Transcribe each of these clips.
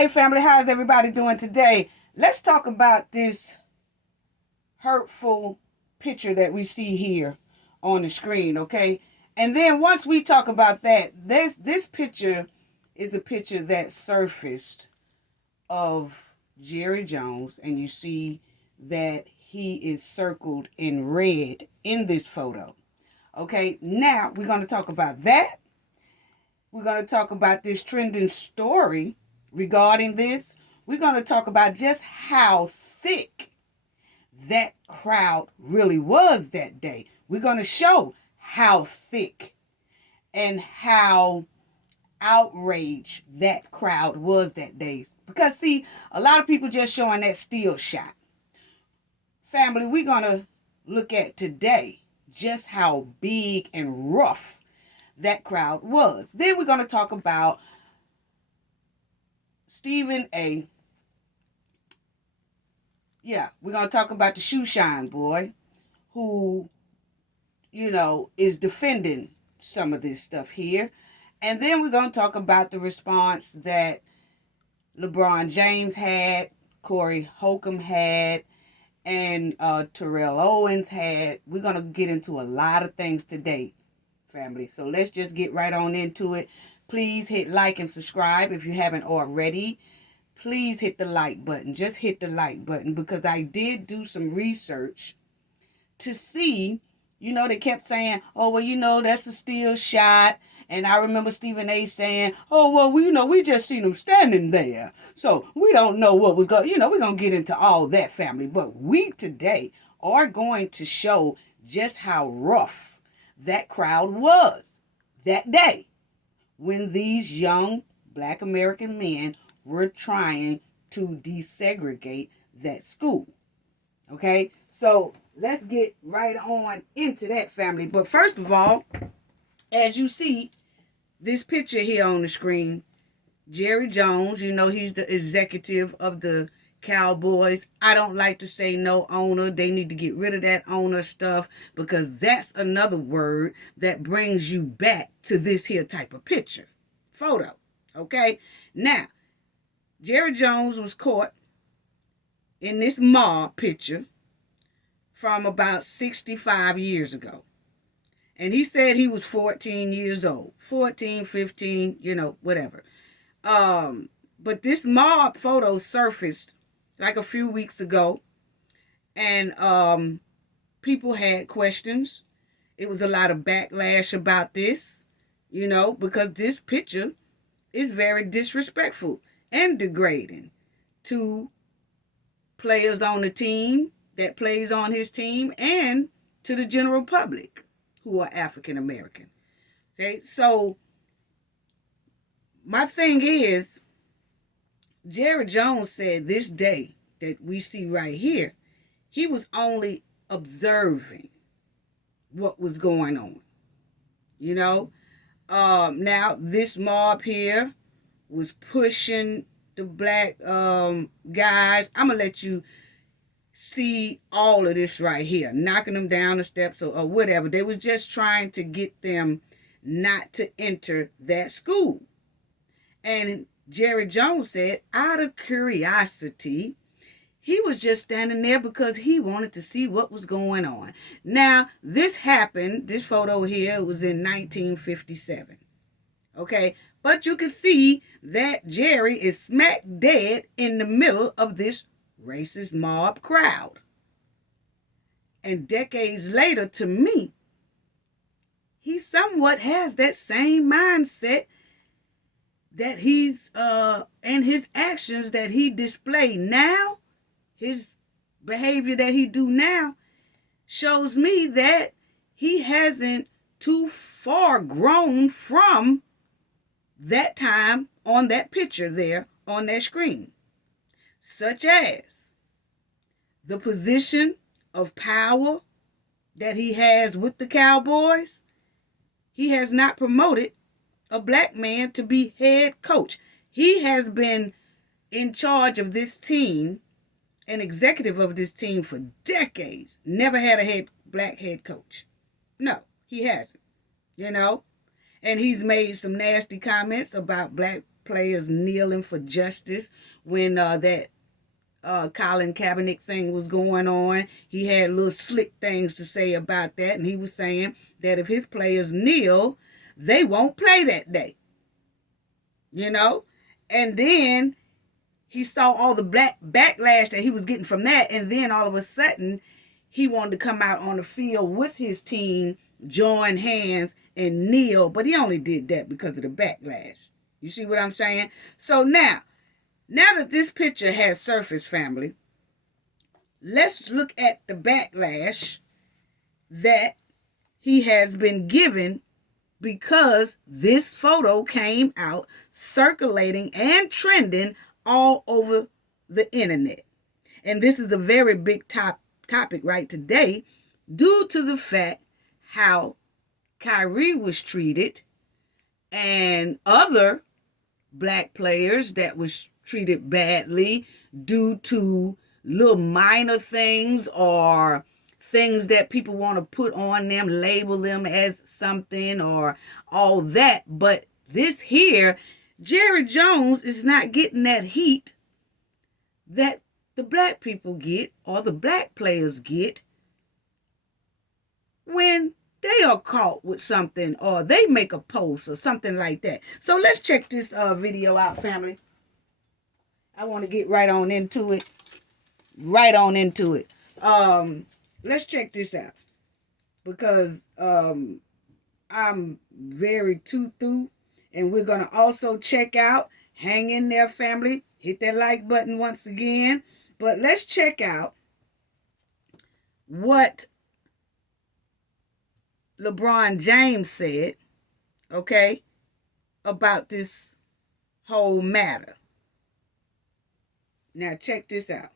Hey family, how's everybody doing today? Let's talk about this hurtful picture that we see here on the screen, okay? And then once we talk about that, this picture is a picture that surfaced of Jerry Jones, and you see that he is circled in red in this photo. Okay, now we're going to talk about that. We're going to talk about this trending story regarding this. We're going to talk about just how thick that crowd really was that day. We're going to show how thick and how outraged that crowd was that day. Because, see, a lot of people just showing that still shot. Family, we're going to look at today just how big and rough that crowd was. Then we're going to talk about Stephen A. Yeah, we're going to talk about the shoe shine boy who, is defending some of this stuff here. And then we're going to talk about the response that LeBron James had, Corey Holcomb had, and Terrell Owens had. We're going to get into a lot of things today, family. So let's just get right on into it. Please hit like and subscribe if you haven't already. Please hit the like button. Just hit the like button because I did do some research to see, they kept saying, oh, well, that's a still shot. And I remember Stephen A. saying, oh, well, we just seen him standing there. So we don't know what was going, we're going to get into all that, family. But we today are going to show just how rough that crowd was that day when these young Black American men were trying to desegregate that school. Okay, so let's get right on into that, family. But first of all, as you see this picture here on the screen, Jerry Jones, he's the executive of the Cowboys. I don't like to say no owner. They need to get rid of that owner stuff because that's another word that brings you back to this here type of photo. Okay, now Jerry Jones was caught in this mob picture from about 65 years ago. And he said he was 14 years old. 14, 15, whatever. But this mob photo surfaced like a few weeks ago. And people had questions. It was a lot of backlash about this, because this picture is very disrespectful and degrading to players on the team that plays on his team and to the general public who are African American. Okay, so my thing is, Jerry Jones said this day that we see right here, he was only observing what was going on. Now this mob here was pushing the black guys. I'm going to let you see all of this right here. Knocking them down the steps or whatever. They was just trying to get them not to enter that school. And Jerry Jones said, out of curiosity, he was just standing there because he wanted to see what was going on. Now, this happened, this photo here was in 1957. Okay, but you can see that Jerry is smack dead in the middle of this racist mob crowd. And decades later, to me, he somewhat has that same mindset that he's in his actions that he display now, his behavior that he do now shows me that he hasn't too far grown from that time on that picture there on that screen, such as the position of power that he has with the Cowboys. He has not promoted a black man to be head coach. He has been in charge of this team, an executive of this team for decades. Never had a black head coach. No, he hasn't. And he's made some nasty comments about black players kneeling for justice when that Colin Kaepernick thing was going on. He had little slick things to say about that, and he was saying that if his players kneel, they won't play that day. You know? And then he saw all the black backlash that he was getting from that, and then all of a sudden, he wanted to come out on the field with his team, join hands, and kneel, but he only did that because of the backlash. You see what I'm saying? So now that this picture has surfaced, family, let's look at the backlash that he has been given because this photo came out circulating and trending all over the internet. And this is a very big topic right today due to the fact how Kyrie was treated and other black players that was treated badly due to little minor things or things that people want to put on them, label them as something or all that. But this here, Jerry Jones is not getting that heat that the black people get or the black players get when they are caught with something or they make a post or something like that. So let's check this video out, family. I want to get right on into it. Let's check this out because I'm very through, and we're going to also check out, hang in there, family, hit that like button once again, but let's check out what LeBron James said, okay, about this whole matter. Now check this out,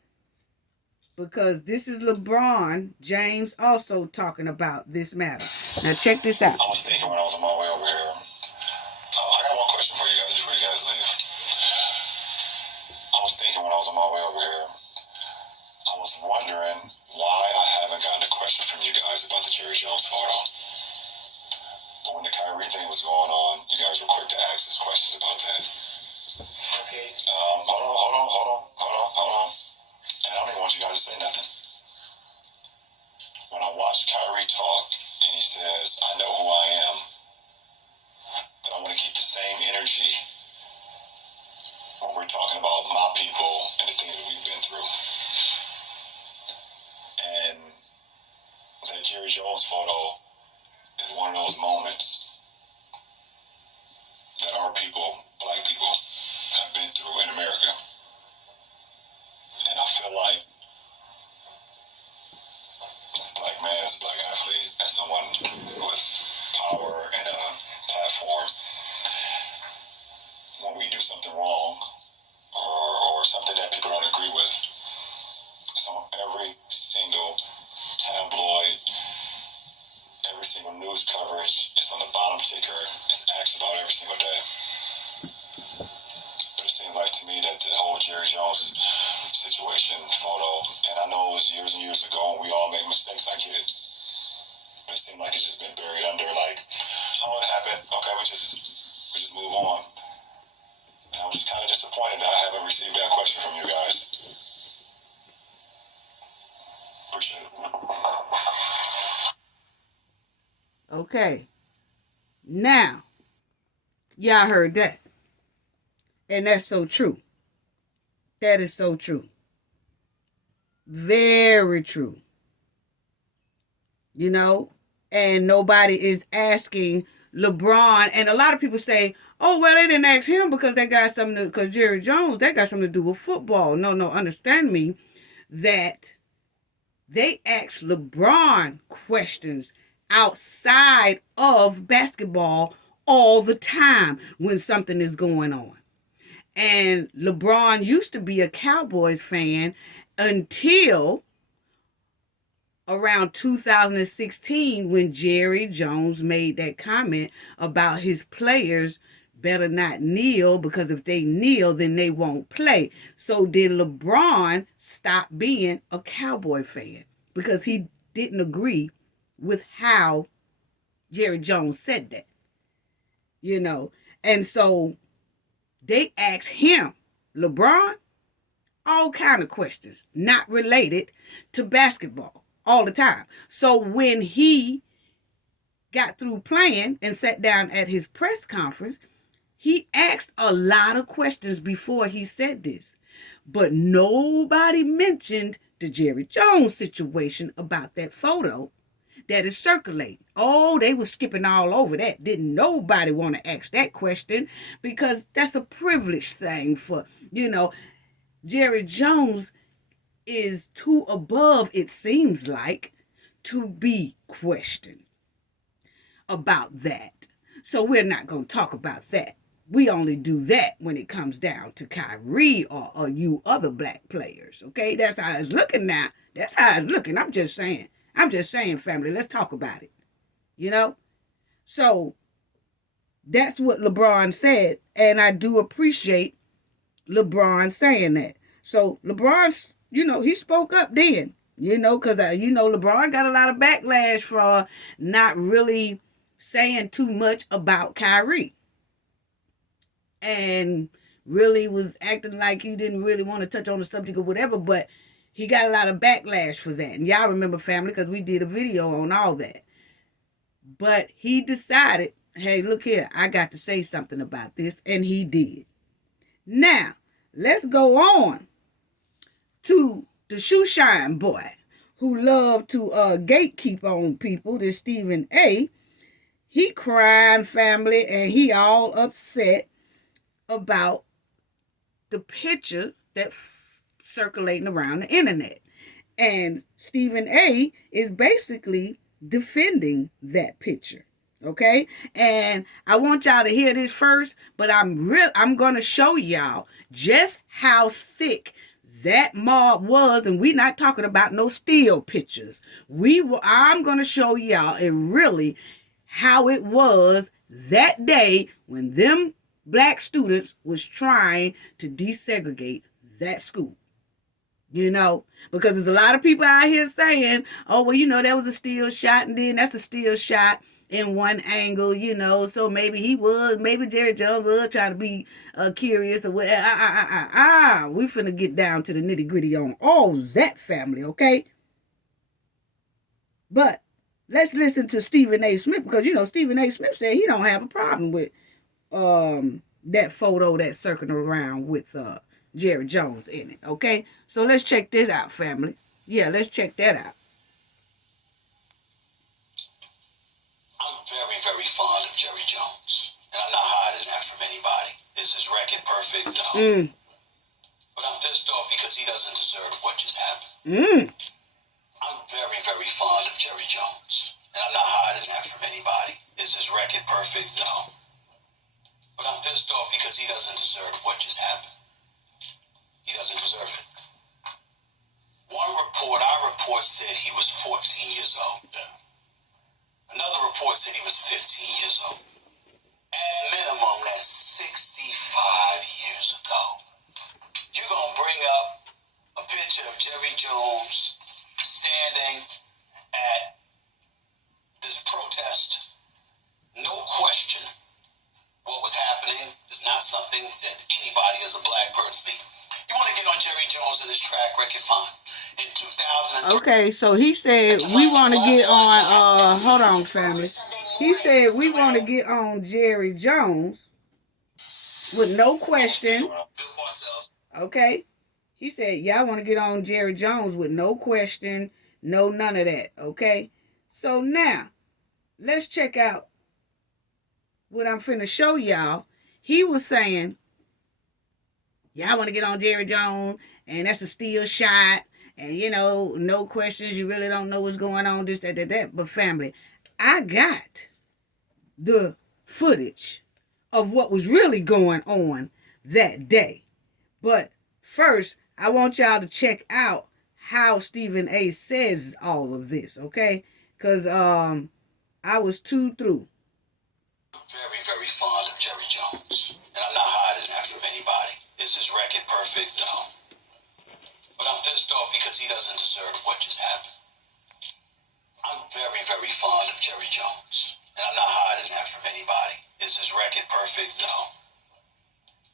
because this is LeBron James also talking about this matter. Now check this out. I was thinking when I was on my way over here, I got one question for you guys before you guys leave. I was thinking when I was on my way over here, I was wondering why I haven't gotten a question from you guys about the Jerry Jones photo. But when the Kyrie thing was going on, you guys were quick to ask us questions about that. Okay. Hold on. And I don't even want you guys to say nothing. When I watched Kyrie talk, and he says, I know who I am, but I want to keep the same energy when we're talking about my people and the things that we've been through. And that Jerry Jones photo is one of those moments that our people, black people, have been through in America. And I feel like as a black man, as a black athlete, as someone with power and a platform, when we do something wrong or something that people don't agree with, it's on every single tabloid, every single news coverage. It's on the bottom ticker. It's asked about every single day. But it seems like to me that the whole Jerry Jones situation photo, and I know it was years and years ago and we all make mistakes, I get it, but it seemed like it's just been buried under like, oh, it happened, okay, we just move on. And I was just kind of disappointed that I haven't received that question from you guys. Appreciate it. Okay, now y'all heard that, and that's so true. That is so true. Very true. You know, and nobody is asking LeBron. And a lot of people say, oh, well, they didn't ask him because they got something to, because Jerry Jones, that got something to do with football. No, understand me, that they ask LeBron questions outside of basketball all the time when something is going on. And LeBron used to be a Cowboys fan until around 2016 when Jerry Jones made that comment about his players better not kneel because if they kneel, then they won't play. So then LeBron stopped being a Cowboy fan because he didn't agree with how Jerry Jones said that. You know, and so they asked him, LeBron, all kind of questions not related to basketball all the time. So when he got through playing and sat down at his press conference, he asked a lot of questions before he said this. But nobody mentioned the Jerry Jones situation about that photo that is circulating. Oh, they were skipping all over that. Didn't nobody want to ask that question because that's a privilege thing for, Jerry Jones is too above, it seems like, to be questioned about that. So we're not going to talk about that. We only do that when it comes down to Kyrie or you other black players. Okay, that's how it's looking now. That's how it's looking. I'm just saying, family, let's talk about it. So that's what LeBron said. And I do appreciate LeBron saying that. So LeBron, he spoke up then, because, LeBron got a lot of backlash for not really saying too much about Kyrie. And really was acting like he didn't really want to touch on the subject or whatever, but he got a lot of backlash for that. And y'all remember, family, because we did a video on all that. But he decided, hey, look here, I got to say something about this, and he did. Now, let's go on to the shoe shine boy who loved to gatekeep on people, this Stephen A. He crying, family, and he all upset about the picture that's circulating around the internet. And Stephen A. is basically defending that picture. Okay? And I want y'all to hear this first, but I'm going to show y'all just how thick that mob was, and we're not talking about no still pictures. I'm going to show y'all really how it was that day when them black students was trying to desegregate that school. Because there's a lot of people out here saying, oh, well, that was a still shot, and then that's a still shot in one angle, so maybe Jerry Jones was trying to be curious or what. We finna get down to the nitty gritty on all that, family, okay? But let's listen to Stephen A. Smith, because, Stephen A. Smith said he don't have a problem with that photo that's circling around with Jerry Jones in it, okay? So let's check this out, family. Yeah, let's check that out. I'm very, very fond of Jerry Jones, and I'm not hiding that from anybody. Is his record perfect? No. But I'm pissed off because he doesn't deserve what just happened. I'm very, very fond of Jerry Jones, and I'm not hiding that from anybody. Is his record perfect? No. But I'm pissed off because he doesn't deserve what just happened. He doesn't deserve it. Our report said he was 14 years old. Yeah. Another report said he was 15 years old. At minimum, that's 65 years ago. You're going to bring up a picture of Jerry Jones standing at this protest. No question. What was happening is not something that anybody as a black person speak. You want to get on Jerry Jones and his track record, fine. In 2003. Okay, so he said we want to get on, hold on, family. He said we want to get on Jerry Jones with no question. Okay? He said, y'all want to get on Jerry Jones with no question, no none of that, okay? So now, let's check out what I'm finna show y'all. He was saying, y'all want to get on Jerry Jones, and that's a steal shot, and no questions, you really don't know what's going on, this, that. But family, I got the footage of what was really going on that day. But first, I want y'all to check out how Stephen A. says all of this, okay? Because I was too through. Very, very fond of Jerry Jones, and I'm not hiding that from anybody. Is his record perfect? No. But I'm pissed off because he doesn't deserve what just happened. I'm very, very fond of Jerry Jones, and I'm not hiding that from anybody. Is his record perfect? No.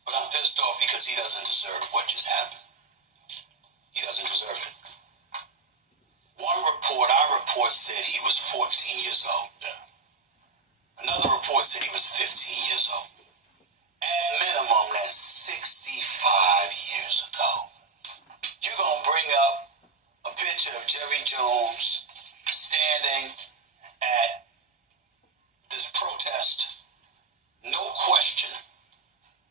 But I'm just happened. He doesn't deserve it. Our report said he was 14 years old. Yeah. Another report said he was 15 years old. At minimum, that's 65 years ago. You're going to bring up a picture of Jerry Jones standing at this protest. No question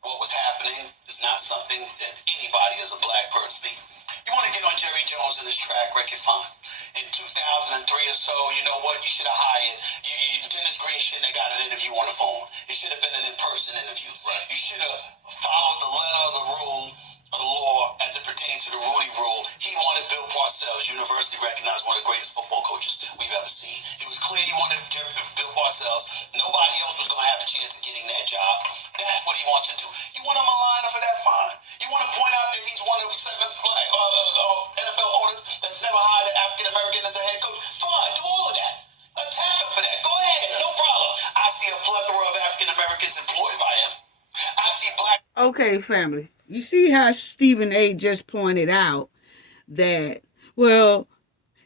what was happening is not something that anybody as a black person speak. You want to get on Jerry Jones and his track record, fine. In 2003 or so, you know what? You should have hired Dennis Green shouldn't have got an interview on the phone. It should have been an in-person interview. Right. You should have followed the letter of the rule of the law as it pertains to the Rudy rule. He wanted Bill Parcells, universally recognized one of the greatest football coaches we've ever seen. It was clear he wanted Bill Parcells. Nobody else was going to have a chance of getting that job. That's what he wants to do. You want to malign him for that? Fine. You want to point out that he's one of 7 NFL owners that's never hired an African American as a head coach? Fine. Do all of that. Attack him for that. Go ahead. No problem. I see a plethora of African Americans employed by him. I see black. Okay, family. You see how Stephen A. just pointed out that, well,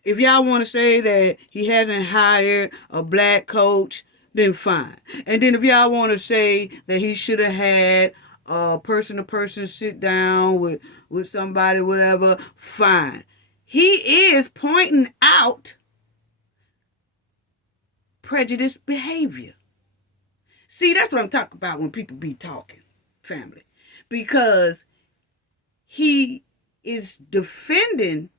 if y'all want to say that he hasn't hired a black coach, then fine. And then if y'all want to say that he should have had a person-to-person sit down with somebody, whatever, fine. He is pointing out prejudiced behavior. See, that's what I'm talking about when people be talking, family. Because he is defending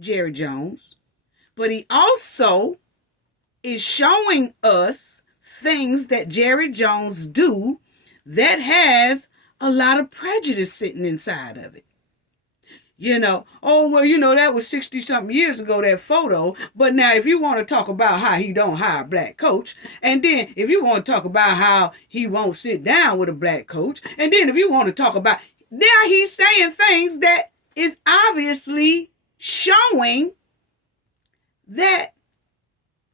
Jerry Jones, but he also is showing us things that Jerry Jones do that has a lot of prejudice sitting inside of it. You know, oh, well, you know, that was 60-something years ago, that photo. But now if you want to talk about how he don't hire a black coach, and then if you want to talk about how he won't sit down with a black coach, and then if you want to talk about, now he's saying things that is obviously showing that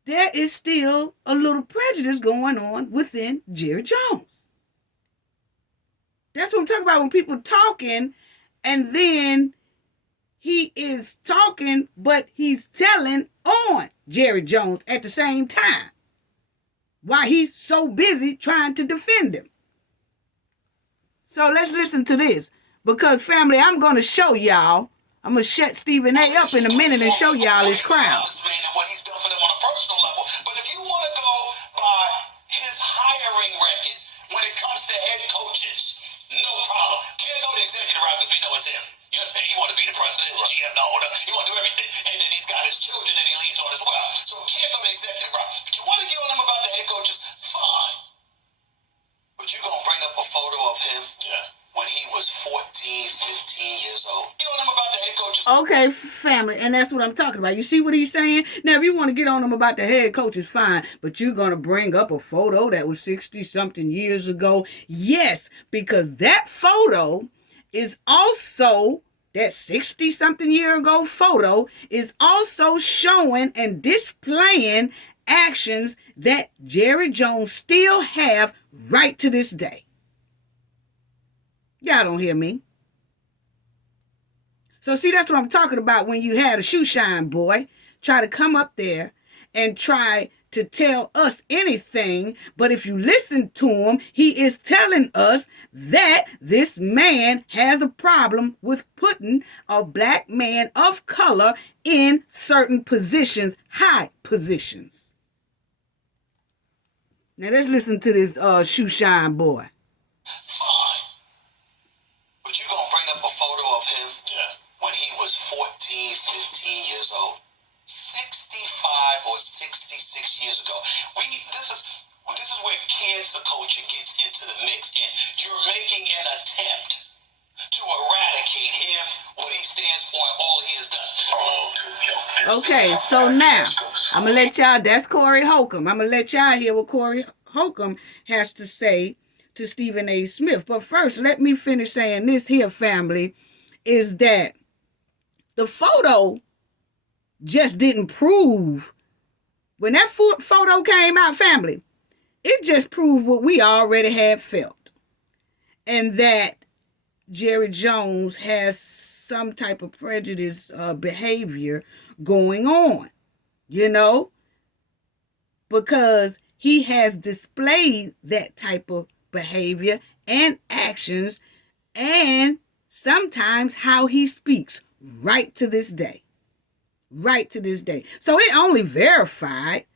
there is still a little prejudice going on within Jerry Jones. That's what I'm talking about when people talking, and then he is talking, but he's telling on Jerry Jones at the same time, while he's so busy trying to defend him. So let's listen to this, because family, I'm going to show y'all. I'm going to shut Stephen A. up in a minute and show y'all his crowd. What he's done for them on a personal level. But if you want to go by his hiring record when it comes to head coaches, no problem. Can't go the executive route because we know it's him. You know what I'm saying? He want to be the president, the GM, the owner. He want to do everything. And then he's got his children that he leads on as well. So he can't go the executive route. But you want to get on him about the head coaches? Fine. But you're going to bring up a photo of him when he was 14, 15 years old. Get on him about the head coaches. Okay, family, and that's what I'm talking about. You see what he's saying? Now, if you want to get on him about the head coach, it's fine, but you're going to bring up a photo that was 60-something years ago? Yes, because that photo is also, that 60-something year ago photo is also showing and displaying actions that Jerry Jones still have right to this day. Y'all don't hear me. So see, that's what I'm talking about when you had a shoe shine boy try to come up there and try to tell us anything. But if you listen to him, he is telling us that this man has a problem with putting a black man of color in certain positions, high positions. Now let's listen to this shoe shine boy. Fine. But you're going to bring up a photo of him when he was 14, 15 years old. 65 or 66 years ago. This is where cancer culture gets into the mix, and you're making an attempt to eradicate him, what he stands for, and all he has done. Okay, so now I'm gonna let y'all. That's Corey Holcomb. I'm gonna let y'all hear what Corey Holcomb has to say to Stephen A. Smith. But first, let me finish saying this here, family, is that the photo just didn't prove, when that photo came out, family, it just proved what we already had felt. And that Jerry Jones has some type of prejudice behavior going on, because he has displayed that type of behavior and actions, and sometimes how he speaks right to this day. Right to this day. So it only verified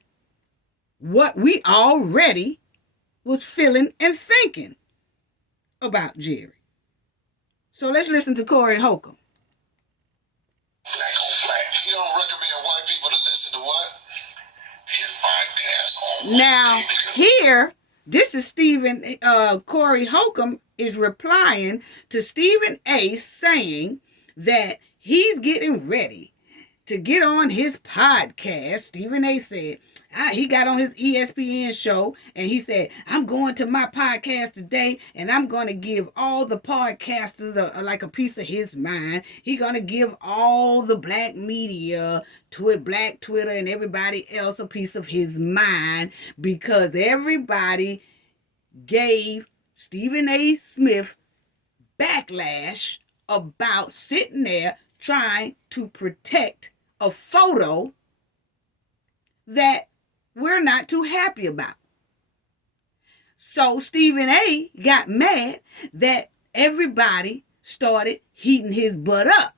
what we already was feeling and thinking about Jerry. So let's listen to Corey Holcomb. Black on black. You don't recommend white people to listen to what? His podcast on now here, this is Corey Holcomb is replying to Stephen A. saying that he's getting ready to get on his podcast. Stephen A. said, he got on his ESPN show and he said, I'm going to my podcast today and I'm going to give all the podcasters like a piece of his mind. He's going to give all the black media, black Twitter and everybody else a piece of his mind, because everybody gave Stephen A. Smith backlash about sitting there trying to protect a photo that we're not too happy about. So Stephen A. got mad that everybody started heating his butt up.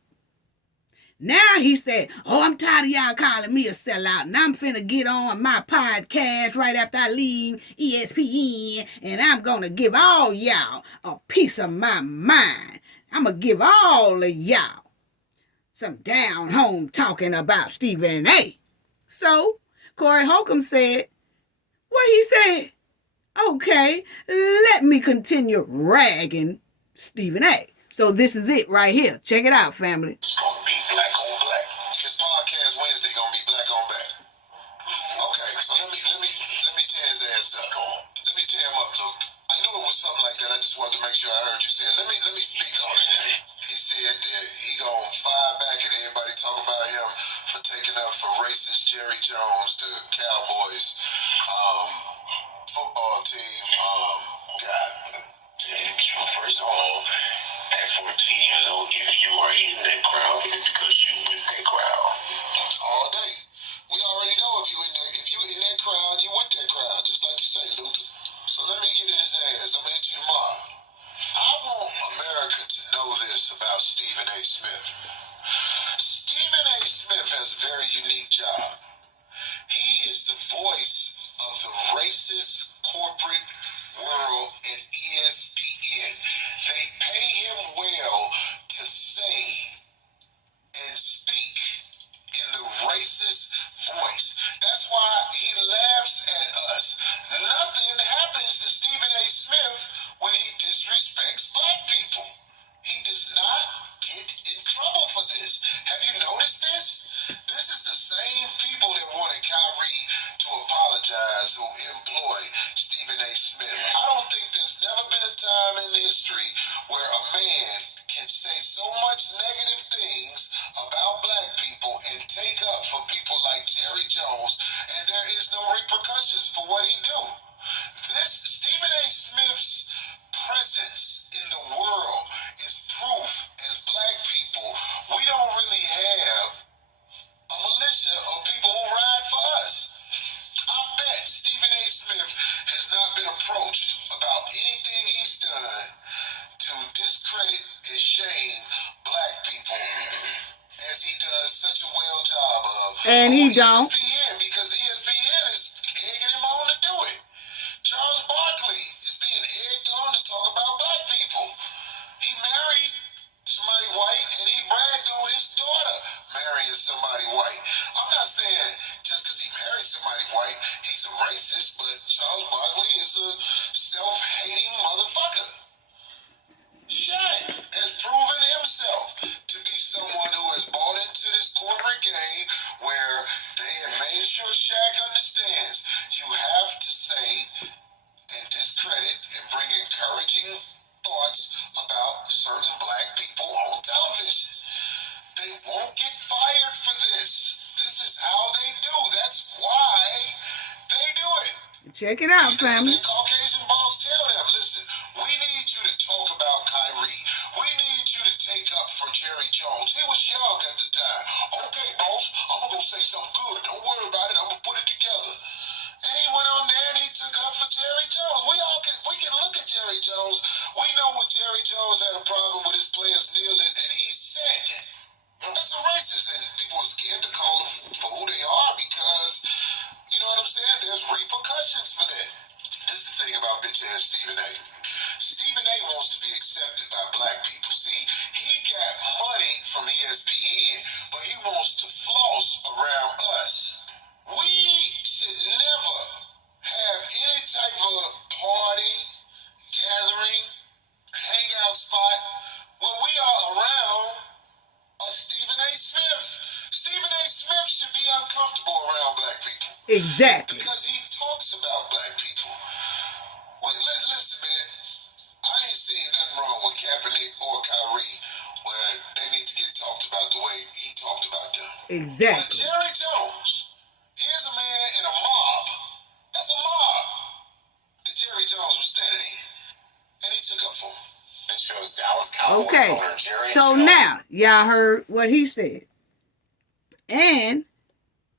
Now he said, I'm tired of y'all calling me a sellout, and I'm finna get on my podcast right after I leave ESPN, and I'm gonna give all y'all a piece of my mind. I'm gonna give all of y'all some down home talking about Stephen A. So Corey Holcomb said what he said. Okay, let me continue ragging Stephen A. So this is it right here. Check it out, family. It's gonna be black on black. His podcast Wednesday gonna be black on black. Okay, so let me tear his ass up. Let me tear him up, Luke. I knew it was something like that. I just wanted to make sure I heard you say it. Let me speak on it. He said that he gonna fire back at everybody talking about him for taking up for racist Jerry Jones, the Cowboys football team. God. First of all, at 14 years old, if you are in that crowd, it's because you with that crowd. All day. We already know if you in that crowd, you with that crowd, just like you say, Luther. So let me get in his ass. I'm gonna hit you tomorrow. I want America to know this about Stephen A. Smith. Stephen A. Smith has a very unique job. He is the voice of the racist corporate world in ESPN. They pay him well to say and speak in the racist voice. That's why he laughs at us. Nothing happens to Stephen A. Smith when he disrespects black people. He does not get in trouble for this. Have you noticed this? This is the same people that wanted Kyrie to apologize who employ Stephen A. Smith. I don't think there's never been a time in history where a man can say so much negative things about black people and take up for people like Jerry Jones, and there is no repercussions for what he do. This Stephen A. Smith's presence in the world is proof as black people we don't really have a militia of people who ride for us. I bet Stephen A. Smith has not been approached about anything he's done to discredit and shame black people as he does such a well job of. And he don't. ESPN, because ESPN is egging him on to do it. Charles Barkley is being egged on to talk about black people. He married somebody white and he bragged on his daughter marrying somebody white. I'm not saying just because he married somebody white, he's a racist, but Charles Barkley is a self-hating motherfucker. Shaq has proven himself to be someone who has bought into this corporate game where they have made sure Shaq understands you have to say and discredit and bring encouraging thoughts about certain black people on television. They won't get fired for this. This is how they do. That's why they do it. Check it out, family. The Caucasian boss tell them, listen, we need you to talk about Kyrie. We speak up for Jerry Jones. He was young at the time. Okay, boss, I'm going to go say something good. Don't worry about it. I'm going to put it together. And he went on there and he took up for Jerry Jones. We can look at Jerry Jones. We know when Jerry Jones had a problem with his players kneeling, and he said that. That's a racist, and people are scared to call them for who they are because, you know what I'm saying, there's repercussions for that. This is the thing about bitch-ass Stephen A. Stephen A wants to be accepted by black people. See, he got money from ESPN, but he wants to floss around us. We should never have any type of party, gathering, hangout spot when we are around a Stephen A. Smith. Stephen A. Smith should be uncomfortable around black people. Exactly. Because he talks about black people. Well, listen, man. I ain't seen nothing wrong with Kaepernick or Kyrie where they need to get talked about the way he talked about them. Exactly. But Jerry Jones, here's a man in a mob. That's a mob that Jerry Jones was standing in. And he took up for him. It shows Dallas Cowboys Okay, owner Jerry so Jones. now y'all heard what he said, and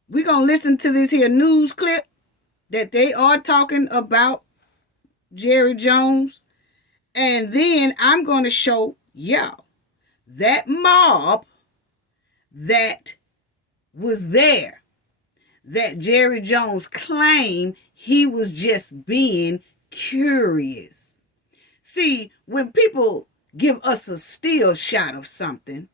we're gonna listen to this here news clip that they are talking about Jerry Jones, and then I'm gonna show y'all that mob that was there, that Jerry Jones claimed he was just being curious. See, when people give us a still shot of something,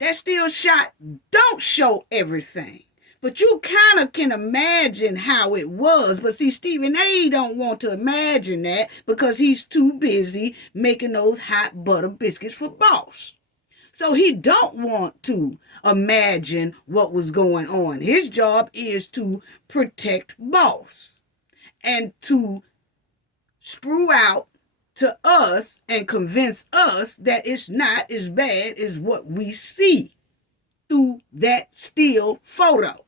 that still shot don't show everything. But you kind of can imagine how it was. But see, Stephen A. don't want to imagine that because he's too busy making those hot butter biscuits for Boss. So he don't want to imagine what was going on. His job is to protect Boss and to sprue out to us and convince us that it's not as bad as what we see through that still photo.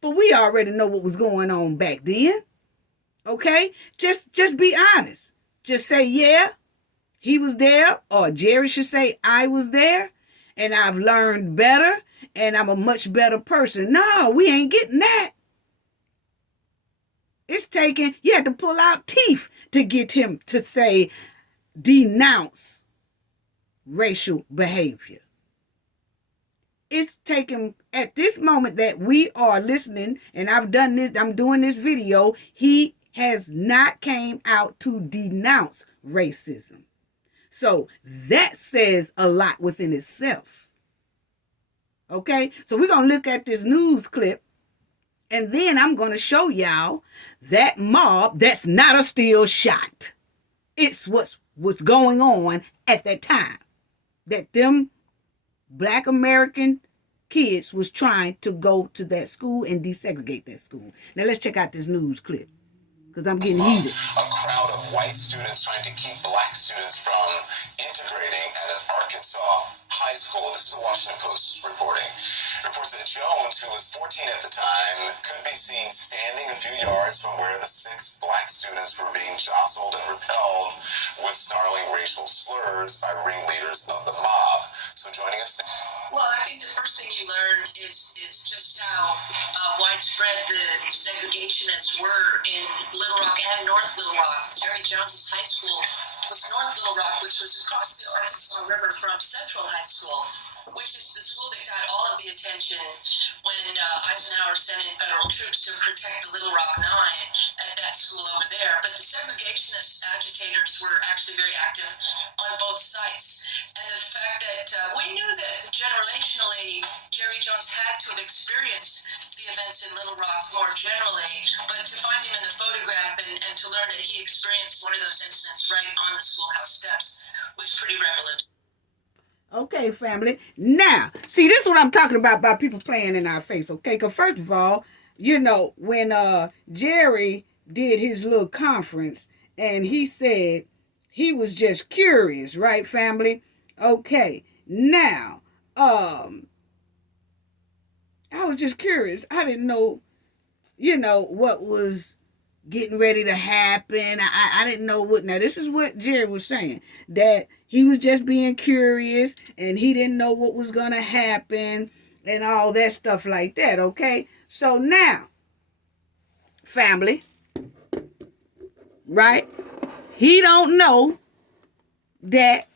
But we already know what was going on back then. Okay? Just be honest. Just say, yeah, he was there, or Jerry should say, I was there, and I've learned better, and I'm a much better person. No, we ain't getting that. It's taking, you had to pull out teeth to get him to say, denounce racial behavior. It's taken, at this moment that we are listening, and I'm doing this video, he has not came out to denounce racism. So that says a lot within itself. Okay, so we're going to look at this news clip, and then I'm going to show y'all that mob that's not a still shot. It's what's going on at that time. That them Black American kids was trying to go to that school and desegregate that school. Now let's check out this news clip, because I'm getting heated. A crowd of white students trying to keep black students from integrating at an Arkansas high school. This is the Washington Post reporting. Reports that Jones, who was 14 at the time, could be seen standing a few yards from where the 6 black students were being jostled and repelled with snarling racial slurs by ringleaders of the mob. So joining us now. Well, I think the first thing you learn is just how widespread the segregationists were in Little Rock and North Little Rock. Jerry Jones's high school was North Little Rock, which was across the Arkansas River from Central High School, which is the school that got all of the attention when Eisenhower sent in federal troops to protect the Little Rock Nine at that school over there. But the segregationist agitators were actually very active on both sites. And the fact that we knew that generationally Jerry Jones had to have experienced the events in Little Rock more generally, but to find him in the photograph and to learn that he experienced one of those incidents right on the schoolhouse steps was pretty revelatory. Okay, family. Now, see, this is what I'm talking about people playing in our face, okay? Because first of all, you know, when Jerry did his little conference and he said he was just curious, right, family? Okay, now, I was just curious. I didn't know, you know, what was getting ready to happen. I didn't know what. Now, this is what Jerry was saying, that he was just being curious and he didn't know what was going to happen and all that stuff like that, okay? So now, family, right? He don't know that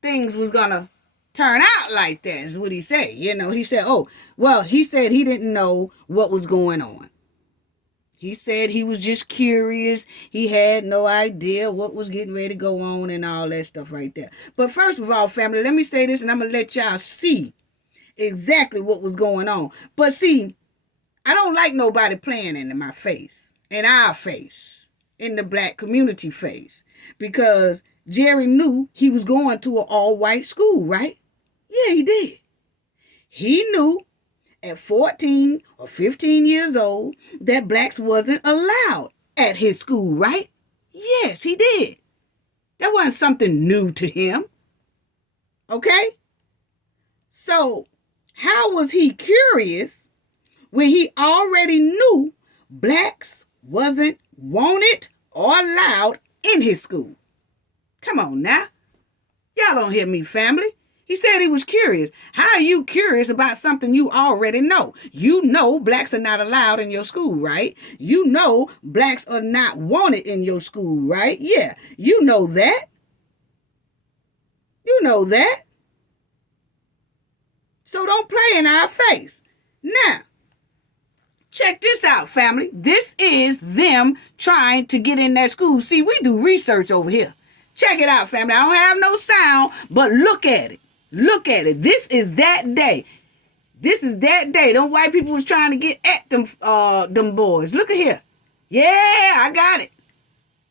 things was going to turn out like that, is what he said. You know, he said, oh, well, he said he didn't know what was going on. He said he was just curious. He had no idea what was getting ready to go on and all that stuff right there. But first of all, family, let me say this, and I'm going to let y'all see exactly what was going on. But see, I don't like nobody playing in my face, in our face, in the black community face, because Jerry knew he was going to an all-white school, right? Yeah, he did. He knew at 14 or 15 years old that blacks wasn't allowed at his school, right? Yes, he did. That wasn't something new to him. Okay? So, how was he curious when he already knew blacks wasn't wanted or allowed in his school? Come on now. Y'all don't hear me, family. He said he was curious. How are you curious about something you already know? You know blacks are not allowed in your school, right? You know blacks are not wanted in your school, right? Yeah, you know that. You know that. So don't play in our face. Now, check this out, family. This is them trying to get in that school. See, we do research over here. Check it out, family. I don't have no sound, but look at it. Look at it. This is that day. This is that day. Them white people was trying to get at them boys. Look at here. Yeah, I got it.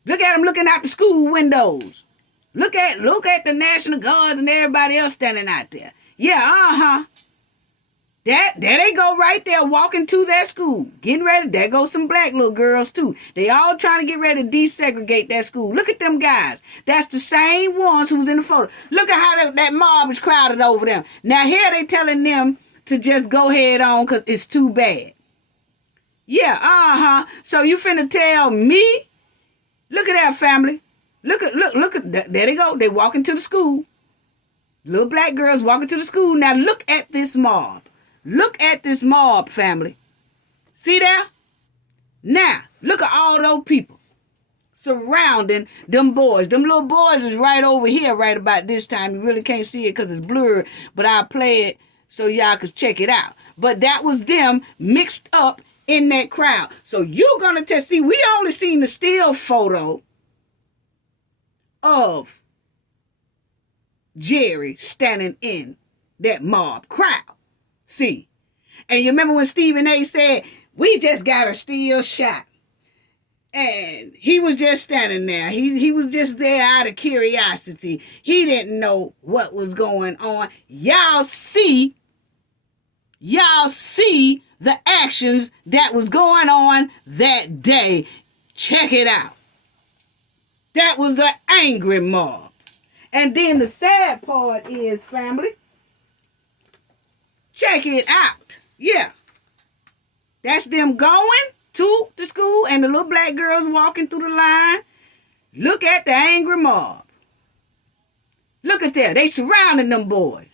Look at them looking out the school windows. Look at the National Guards and everybody else standing out there. Yeah, there they go right there walking to that school. Getting ready. There goes some black little girls too. They all trying to get ready to desegregate that school. Look at them guys. That's the same ones who was in the photo. Look at how that mob is crowded over them. Now here they telling them to just go head on because it's too bad. Yeah, So you finna tell me? Look at that, family. Look at there they go. They walking to the school. Little black girls walking to the school. Now look at this mob. Look at this mob, family. See there? Now, look at all those people surrounding them boys. Them little boys is right over here right about this time. You really can't see it because it's blurred, but I'll play it so y'all can check it out. But that was them mixed up in that crowd. So you're going to see, we only seen the still photo of Jerry standing in that mob crowd. See, and you remember when Stephen A said, we just got a still shot. And he was just standing there. He was just there out of curiosity. He didn't know what was going on. Y'all see the actions that was going on that day. Check it out. That was an angry mob. And then the sad part is, family, check it out. Yeah. That's them going to the school and the little black girls walking through the line. Look at the angry mob. Look at that. They surrounding them boys.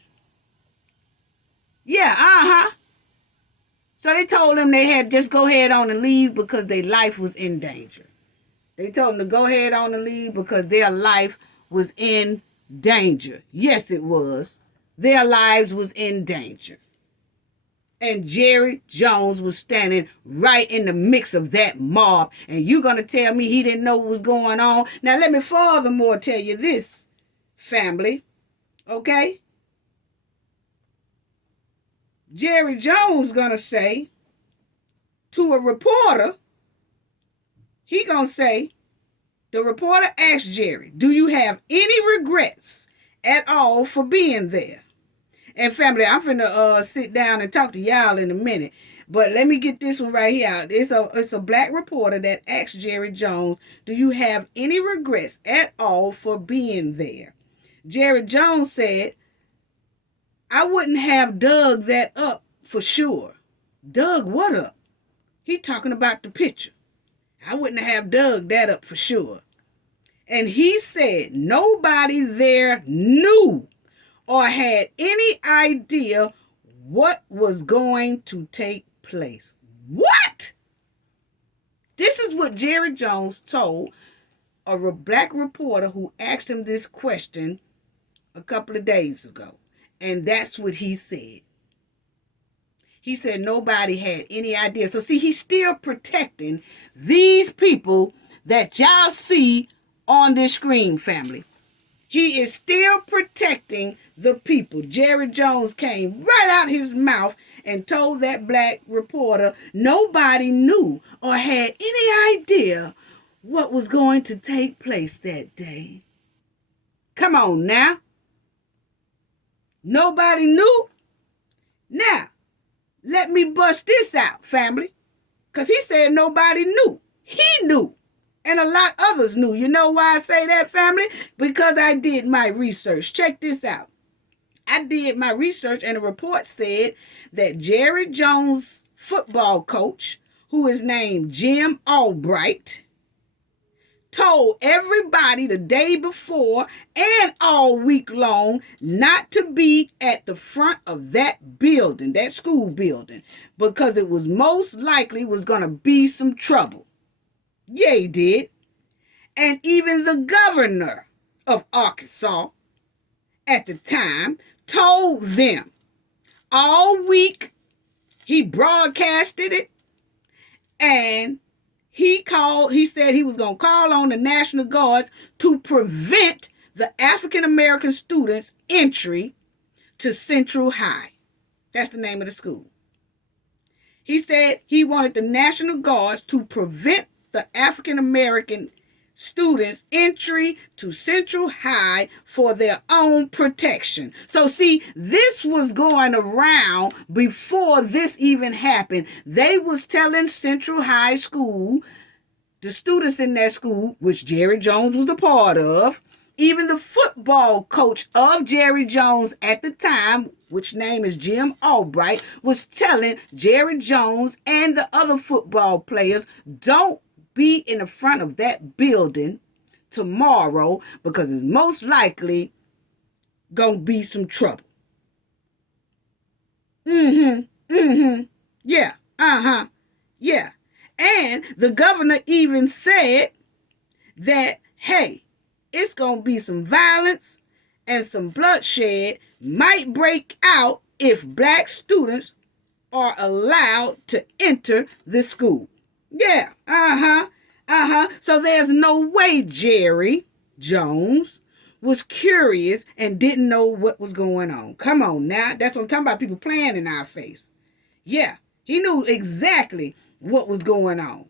Yeah, So they told them they had just go ahead on and leave because their life was in danger. They told them to go ahead on and leave because their life was in danger. Yes, it was. Their lives was in danger. And Jerry Jones was standing right in the mix of that mob. And you going to tell me he didn't know what was going on? Now, let me furthermore tell you this, family. Okay? Jerry Jones going to say to a reporter, he going to say, the reporter asked Jerry, do you have any regrets at all for being there? And family, I'm finna sit down and talk to y'all in a minute. But let me get this one right here. It's a black reporter that asked Jerry Jones, do you have any regrets at all for being there? Jerry Jones said, I wouldn't have dug that up for sure. Dug what up? He talking about the picture. I wouldn't have dug that up for sure. And he said nobody there knew or had any idea what was going to take place. What? This is what Jerry Jones told a black reporter who asked him this question a couple of days ago. And that's what he said. He said nobody had any idea. So see, he's still protecting these people that y'all see on this screen, family. He is still protecting the people. Jerry Jones came right out his mouth and told that black reporter nobody knew or had any idea what was going to take place that day. Come on now. Nobody knew? Now, let me bust this out, family. Because he said nobody knew. He knew. And a lot others knew. You know why I say that, family? Because I did my research. Check this out. I did my research and the report said that Jerry Jones' football coach, who is named Jim Albright, told everybody the day before and all week long not to be at the front of that building, that school building, because it was most likely was going to be some trouble. Yeah, he did. And even the governor of Arkansas at the time told them all week. He broadcasted it, and he said he was going to call on the National Guards to prevent the African American students' entry to Central High. That's the name of the school. He said he wanted the National Guards to prevent the African American students' entry to Central High for their own protection. So see, this was going around before this even happened. They was telling Central High School, the students in that school, which Jerry Jones was a part of, even the football coach of Jerry Jones at the time, which name is Jim Albright, was telling Jerry Jones and the other football players, don't be in the front of that building tomorrow because it's most likely gonna be some trouble. Yeah. Yeah. And the governor even said that, hey, it's gonna be some violence and some bloodshed might break out if black students are allowed to enter the school. Yeah, So there's no way Jerry Jones was curious and didn't know what was going on. Come on now. That's what I'm talking about, people playing in our face. Yeah, he knew exactly what was going on.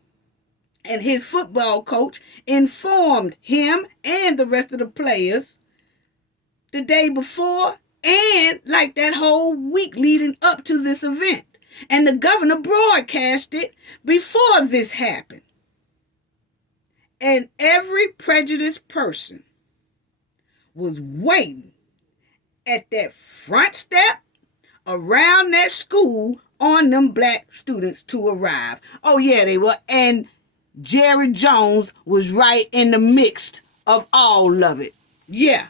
And his football coach informed him and the rest of the players the day before and like that whole week leading up to this event. And the governor broadcast it before this happened. And every prejudiced person was waiting at that front step around that school on them black students to arrive. Oh, yeah, they were. And Jerry Jones was right in the mix of all of it. Yeah,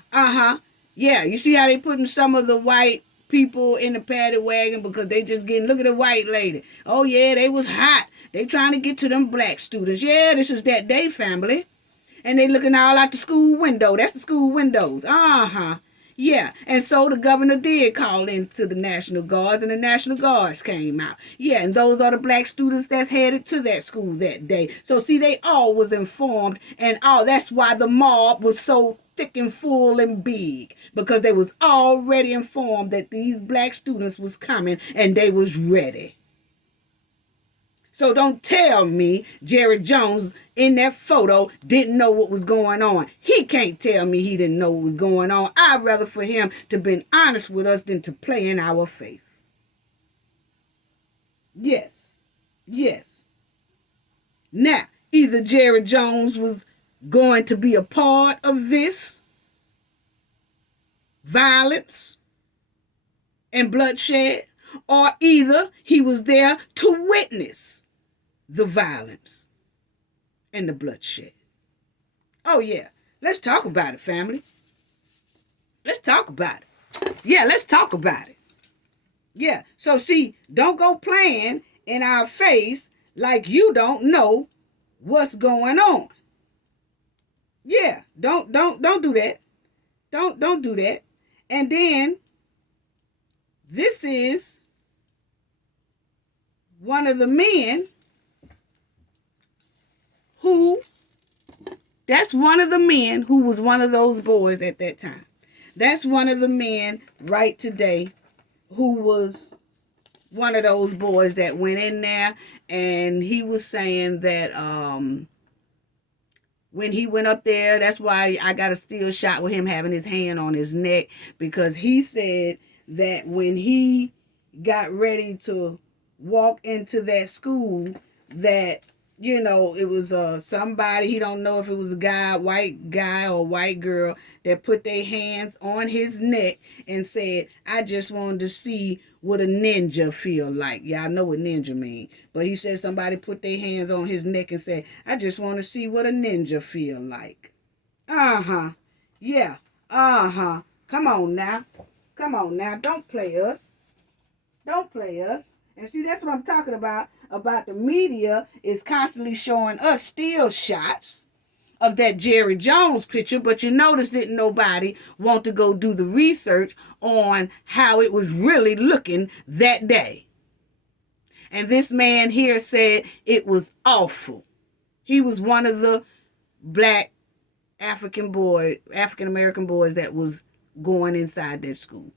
Yeah, you see how they putting some of the white people in the paddy wagon because they just getting, look at the white lady. Oh, yeah, they was hot. They trying to get to them black students. Yeah, this is that day, family. And they looking all out the school window. That's the school windows. Yeah, and so the governor did call into the National Guards, and the National Guards came out. Yeah, and those are the black students that's headed to that school that day. So see, they all was informed, and that's why the mob was so thick and full and big, because they was already informed that these black students was coming, and they was ready. So don't tell me Jerry Jones in that photo didn't know what was going on. He can't tell me he didn't know what was going on. I'd rather for him to be honest with us than to play in our face. Yes. Now, either Jerry Jones was going to be a part of this violence and bloodshed, or either he was there to witness the violence and the bloodshed. Oh, yeah. Let's talk about it, family. Let's talk about it. Yeah, let's talk about it. Yeah. So, see, don't go playing in our face like you don't know what's going on. Yeah. Don't do that. Don't do that. And then this is one of the men that's one of the men who was one of those boys at that time. That's one of the men right today who was one of those boys that went in there, and he was saying that when he went up there, that's why I got a still shot with him having his hand on his neck, because he said that when he got ready to walk into that school, that, you know, it was somebody, he don't know if it was a guy, white guy or white girl, that put their hands on his neck and said, I just wanted to see what a ninja feel like. Y'all know what ninja mean. But he said somebody put their hands on his neck and said, I just want to see what a ninja feel like. Uh-huh. Yeah. Uh-huh. Come on now. Come on now. Don't play us. Don't play us. And see, that's what I'm talking about the media is constantly showing us still shots of that Jerry Jones picture, but you notice didn't nobody want to go do the research on how it was really looking that day. And this man here said it was awful. He was one of the black African American boys that was going inside that school.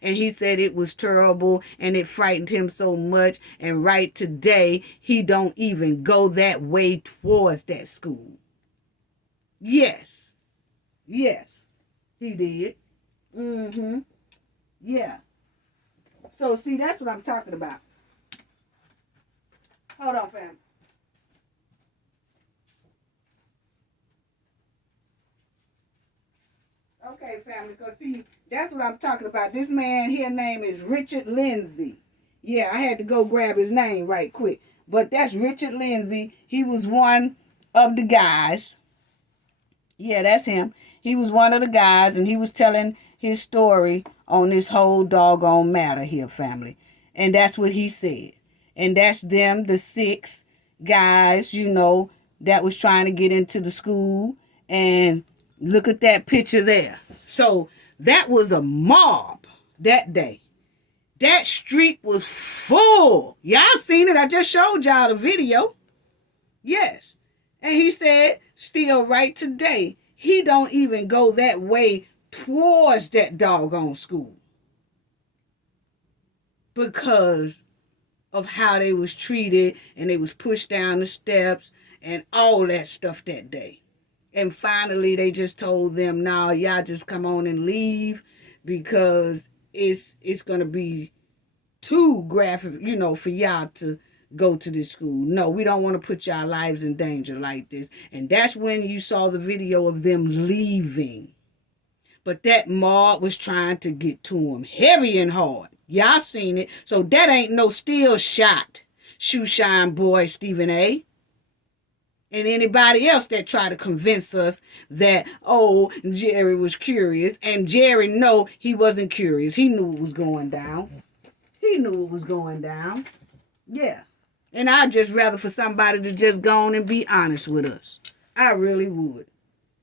And he said it was terrible and it frightened him so much. And right today, he don't even go that way towards that school. Yes. Yes, he did. Mm-hmm. Yeah. So, see, that's what I'm talking about. Hold on, fam. Okay, family, because see, that's what I'm talking about. This man here name is Richard Lindsay. Yeah, I had to go grab his name right quick. But that's Richard Lindsay. He was one of the guys. Yeah, that's him. He was one of the guys, and he was telling his story on this whole doggone matter here, family. And that's what he said. And that's them, the 6 guys, you know, that was trying to get into the school. And look at that picture there. So that was a mob that day. That street was full. Y'all seen it. I just showed y'all the video. Yes. And he said, still right today, he don't even go that way towards that doggone school. Because of how they was treated and they was pushed down the steps and all that stuff that day. And finally, they just told them, nah, y'all just come on and leave because it's going to be too graphic, you know, for y'all to go to this school. No, we don't want to put y'all lives in danger like this. And that's when you saw the video of them leaving. But that mob was trying to get to them heavy and hard. Y'all seen it. So that ain't no still shot, shoe shine boy Stephen A. And anybody else that try to convince us that, oh, Jerry was curious. And Jerry, no, he wasn't curious. He knew it was going down. He knew it was going down. Yeah. And I'd just rather for somebody to just go on and be honest with us. I really would.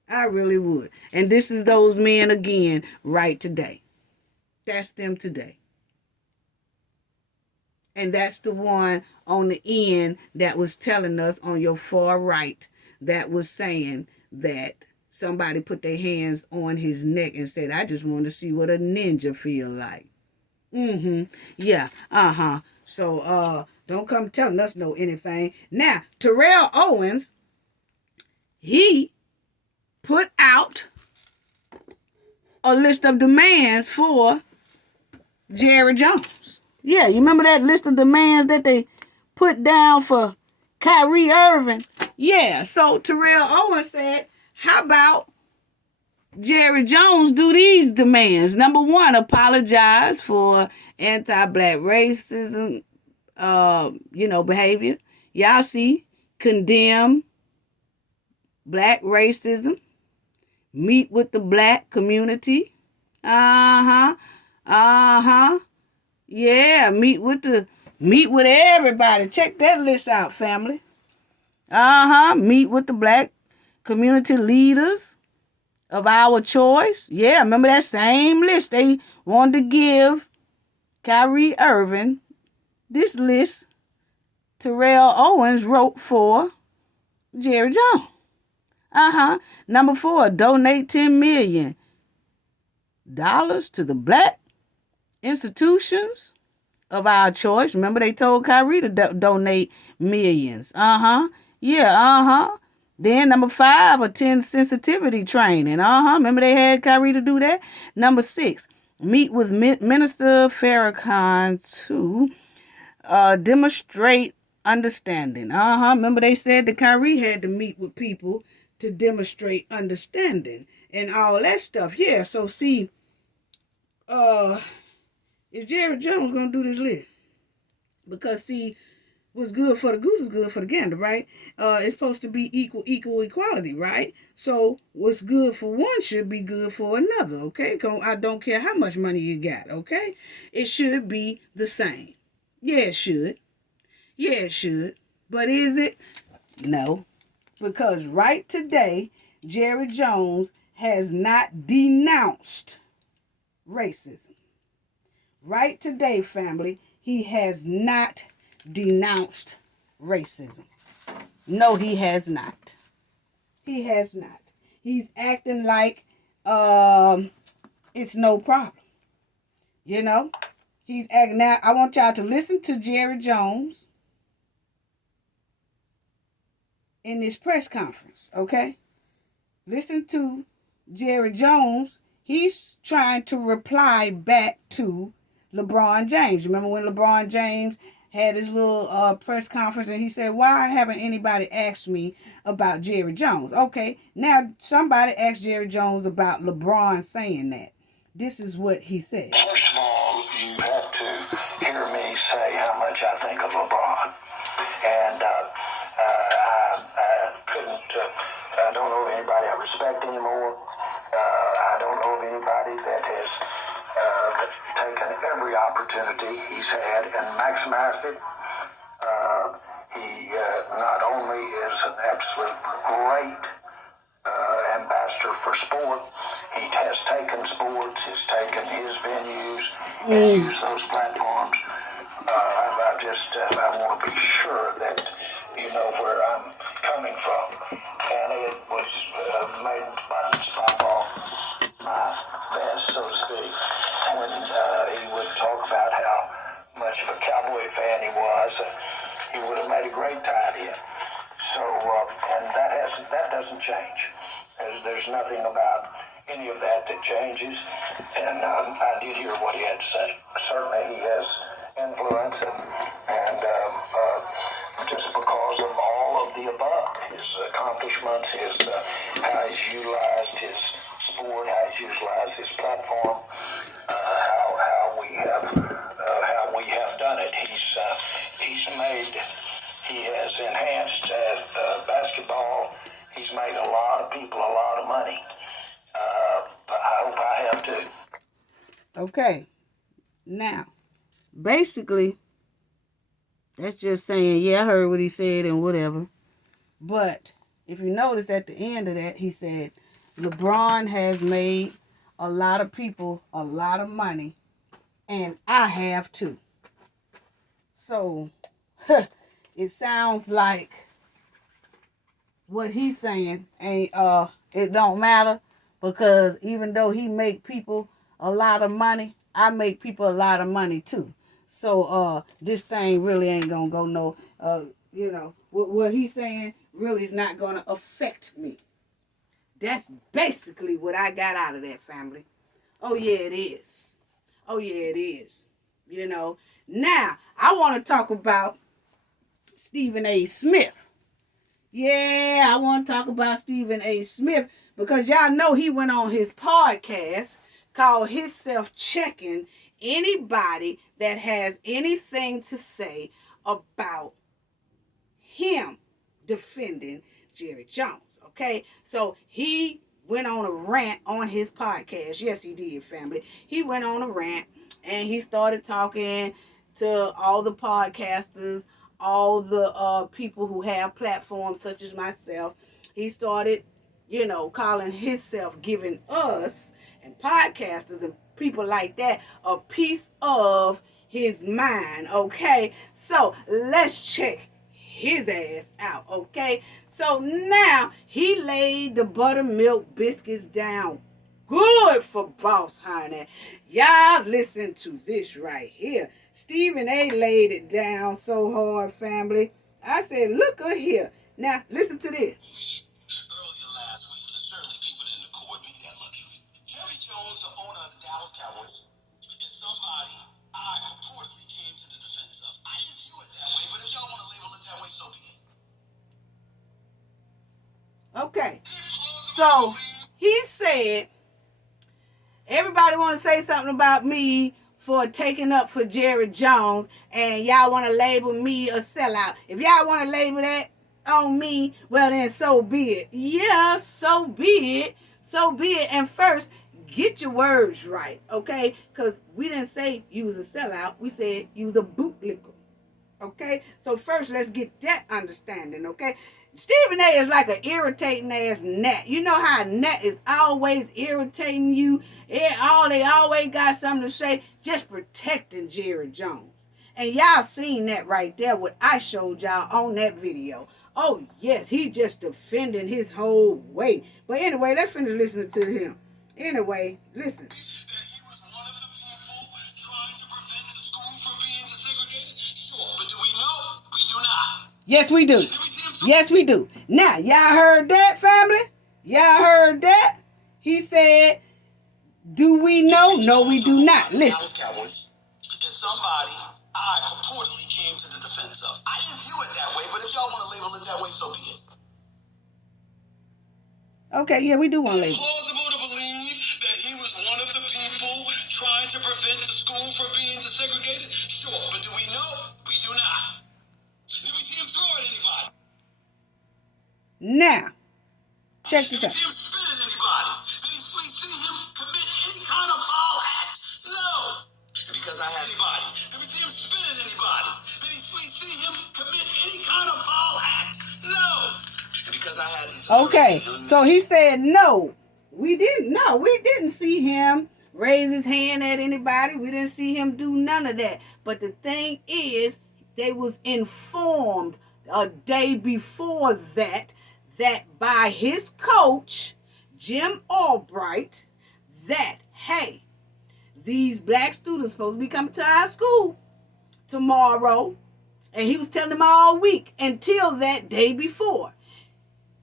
I really would. And this is those men again right today. That's them today. And that's the one on the end that was telling us on your far right that was saying that somebody put their hands on his neck and said, I just want to see what a ninja feel like. Mm-hmm. Yeah. Uh-huh. So, don't come telling us no anything. Now, Terrell Owens, he put out a list of demands for Jerry Jones. Yeah, you remember that list of demands that they put down for Kyrie Irving? Yeah, so Terrell Owens said, how about Jerry Jones do these demands? Number 1, apologize for anti-black racism, behavior. Y'all see, condemn black racism. Meet with the black community. Uh-huh. Uh-huh. Yeah, meet with everybody. Check that list out, family. Uh-huh. Meet with the black community leaders of our choice. Yeah, remember that same list they wanted to give Kyrie Irving. This list Terrell Owens wrote for Jerry Jones. Uh-huh. Number 4, donate $10 million to the black institutions of our choice. Remember they told Kyrie to donate millions. Uh-huh. Yeah, uh-huh. Then number 5, attend sensitivity training. Uh-huh. Remember they had Kyrie to do that? Number 6, meet with Minister Farrakhan to demonstrate understanding. Uh-huh. Remember they said that Kyrie had to meet with people to demonstrate understanding and all that stuff. Yeah, so see, is Jerry Jones gonna do this list? Because see, what's good for the goose is good for the gander, right? It's supposed to be equal equality, right? So what's good for one should be good for another, okay? I don't care how much money you got, okay? It should be the same. Yeah, it should. Yeah, it should. But is it? No. Because right today, Jerry Jones has not denounced racism. Right today, family, he has not denounced racism. No, he has not. He has not. He's acting like it's no problem. You know? He's acting. Now, I want y'all to listen to Jerry Jones in this press conference, okay? Listen to Jerry Jones. He's trying to reply back to LeBron James. Remember when LeBron James had his little press conference and he said, why haven't anybody asked me about Jerry Jones? Okay, now somebody asked Jerry Jones about LeBron saying that. This is what he said. First of all, you have to hear me say how much I think of LeBron. And I don't know of anybody I respect anymore. I don't know of anybody that has taken every opportunity he's had and maximized it. He not only is an absolute great ambassador for sport, he has taken sports, he's taken his venues, and used those platforms. I want to be sure that you know where I'm coming from. And it was made abundance off my vest, so to speak, when he would talk about how much of a Cowboy fan he was. He would have made a great tight end. So, and that doesn't change. There's nothing about any of that changes. And I did hear what he had to say. Certainly he has influence and just because of all of the above, his accomplishments, how he's utilized his sport, how he's utilized his platform, how we have done it. He has enhanced basketball. He's made a lot of people a lot of money. I hope I have too. Okay, now, basically, that's just saying, yeah, I heard what he said and whatever. But if you notice at the end of that, he said, LeBron has made a lot of people a lot of money, and I have too. So, it sounds like what he's saying ain't, it don't matter, because even though he make people a lot of money, I make people a lot of money too. So this thing really ain't gonna go no, what he's saying really is not gonna affect me. That's basically what I got out of that, family. Oh yeah, it is. Oh yeah, it is. You know. Now I want to talk about Stephen A. Smith. Yeah, I want to talk about Stephen A. Smith because y'all know he went on his podcast called Himself Checking Anybody that has anything to say about him defending Jerry Jones, okay? So he went on a rant on his podcast. Yes, he did, family. He went on a rant and he started talking to all the podcasters, all the people who have platforms such as myself. He started, calling himself, giving us and podcasters and people like that a piece of his mind, okay? So let's check his ass out, okay? So now he laid the buttermilk biscuits down good for Boss Honey. Y'all listen to this right here. Stephen A laid it down so hard, family. I said, look at here. Now, listen to this. Earlier last week, and certainly people didn't accord me that luxury. Jerry Jones, the owner of the Dallas Cowboys, is somebody I purportedly came to the defense of. I didn't view it that way, but if y'all want to label it that way, so be it. Okay. So he said, everybody want to say something about me for taking up for Jerry Jones, and y'all want to label me a sellout. If y'all want to label that on me, well then so be it. Yeah, so be it. So be it. And first, get your words right, okay? Because we didn't say you was a sellout. We said you was a bootlicker. Okay? So first, let's get that understanding, okay? Stephen A is like an irritating ass gnat. You know how a gnat is always irritating you? They always got something to say, just protecting Jerry Jones. And y'all seen that right there, what I showed y'all on that video. Oh, yes, he just defending his whole way. But anyway, let's finish listening to him. Anyway, listen. That he was one of the people trying to prevent the school from being desegregated? Sure, but do we know? We do not. Yes, we do. Yes, we do. Now, y'all heard that, family? Y'all heard that? He said, do we know? No, we do not. Listen. Cowboys is somebody I purportedly came to the defense of. I didn't view it that way, but if y'all want to label it that way, so be it. Okay, yeah, we do want to label it. Plausible to believe that he was one of the people trying to prevent the school from being desegregated? Sure, but do we know? We do not. Did we see him throw at anybody? Now, check this Did we out. see him spit at anybody? Did we see him commit any kind of foul act? No. And because I had anybody. Did we see him spit at anybody? Did we see him commit any kind of foul act? No. And because I had. Okay, so he said no. We didn't see him raise his hand at anybody. We didn't see him do none of that. But the thing is, they was informed a day before that by his coach, Jim Albright, that, hey, these black students supposed to be coming to our school tomorrow. And he was telling them all week until that day before.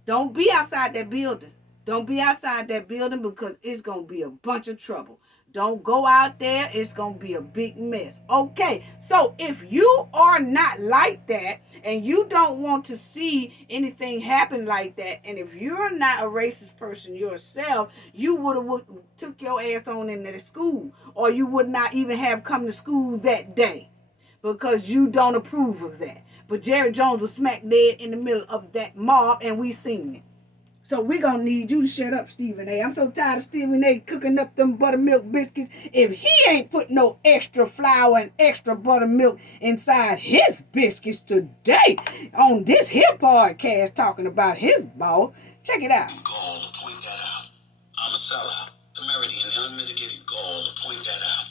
Don't be outside that building. Don't be outside that building because it's going to be a bunch of trouble. Don't go out there. It's going to be a big mess. Okay, so if you are not like that and you don't want to see anything happen like that, and if you're not a racist person yourself, you would have took your ass on into the school, or you would not even have come to school that day because you don't approve of that. But Jerry Jones was smack dead in the middle of that mob, and we seen it. So we're going to need you to shut up, Stephen A. I'm so tired of Stephen A. cooking up them buttermilk biscuits. If he ain't put no extra flour and extra buttermilk inside his biscuits today on this here podcast talking about his boss, check it out. Gall to point that out. I'm a sellout. Temerity and unmitigated gall to point that out.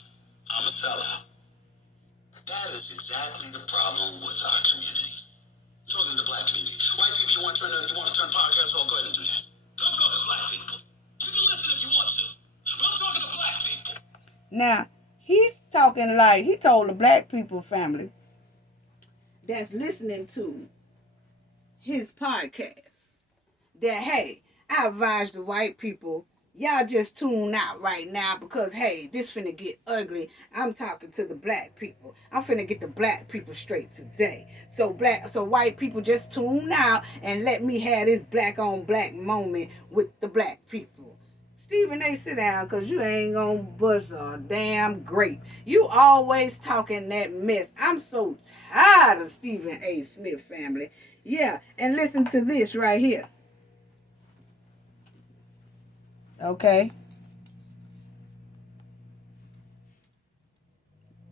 I'm a sellout. That is exactly the problem with our community. Talking to the black community. White people, you want to turn the podcast off? Go ahead and do that. I'm talking to black people. You can listen if you want to. But I'm talking to black people. Now, he's talking like he told the black people family that's listening to his podcast that, hey, I advise the white people, y'all just tune out right now because, hey, this finna get ugly. I'm talking to the black people. I'm finna get the black people straight today. So white people just tune out and let me have this black on black moment with the black people. Stephen A, sit down because you ain't gonna bust a damn grape. You always talking that mess. I'm so tired of Stephen A. Smith family. Yeah, and listen to this right here. Okay.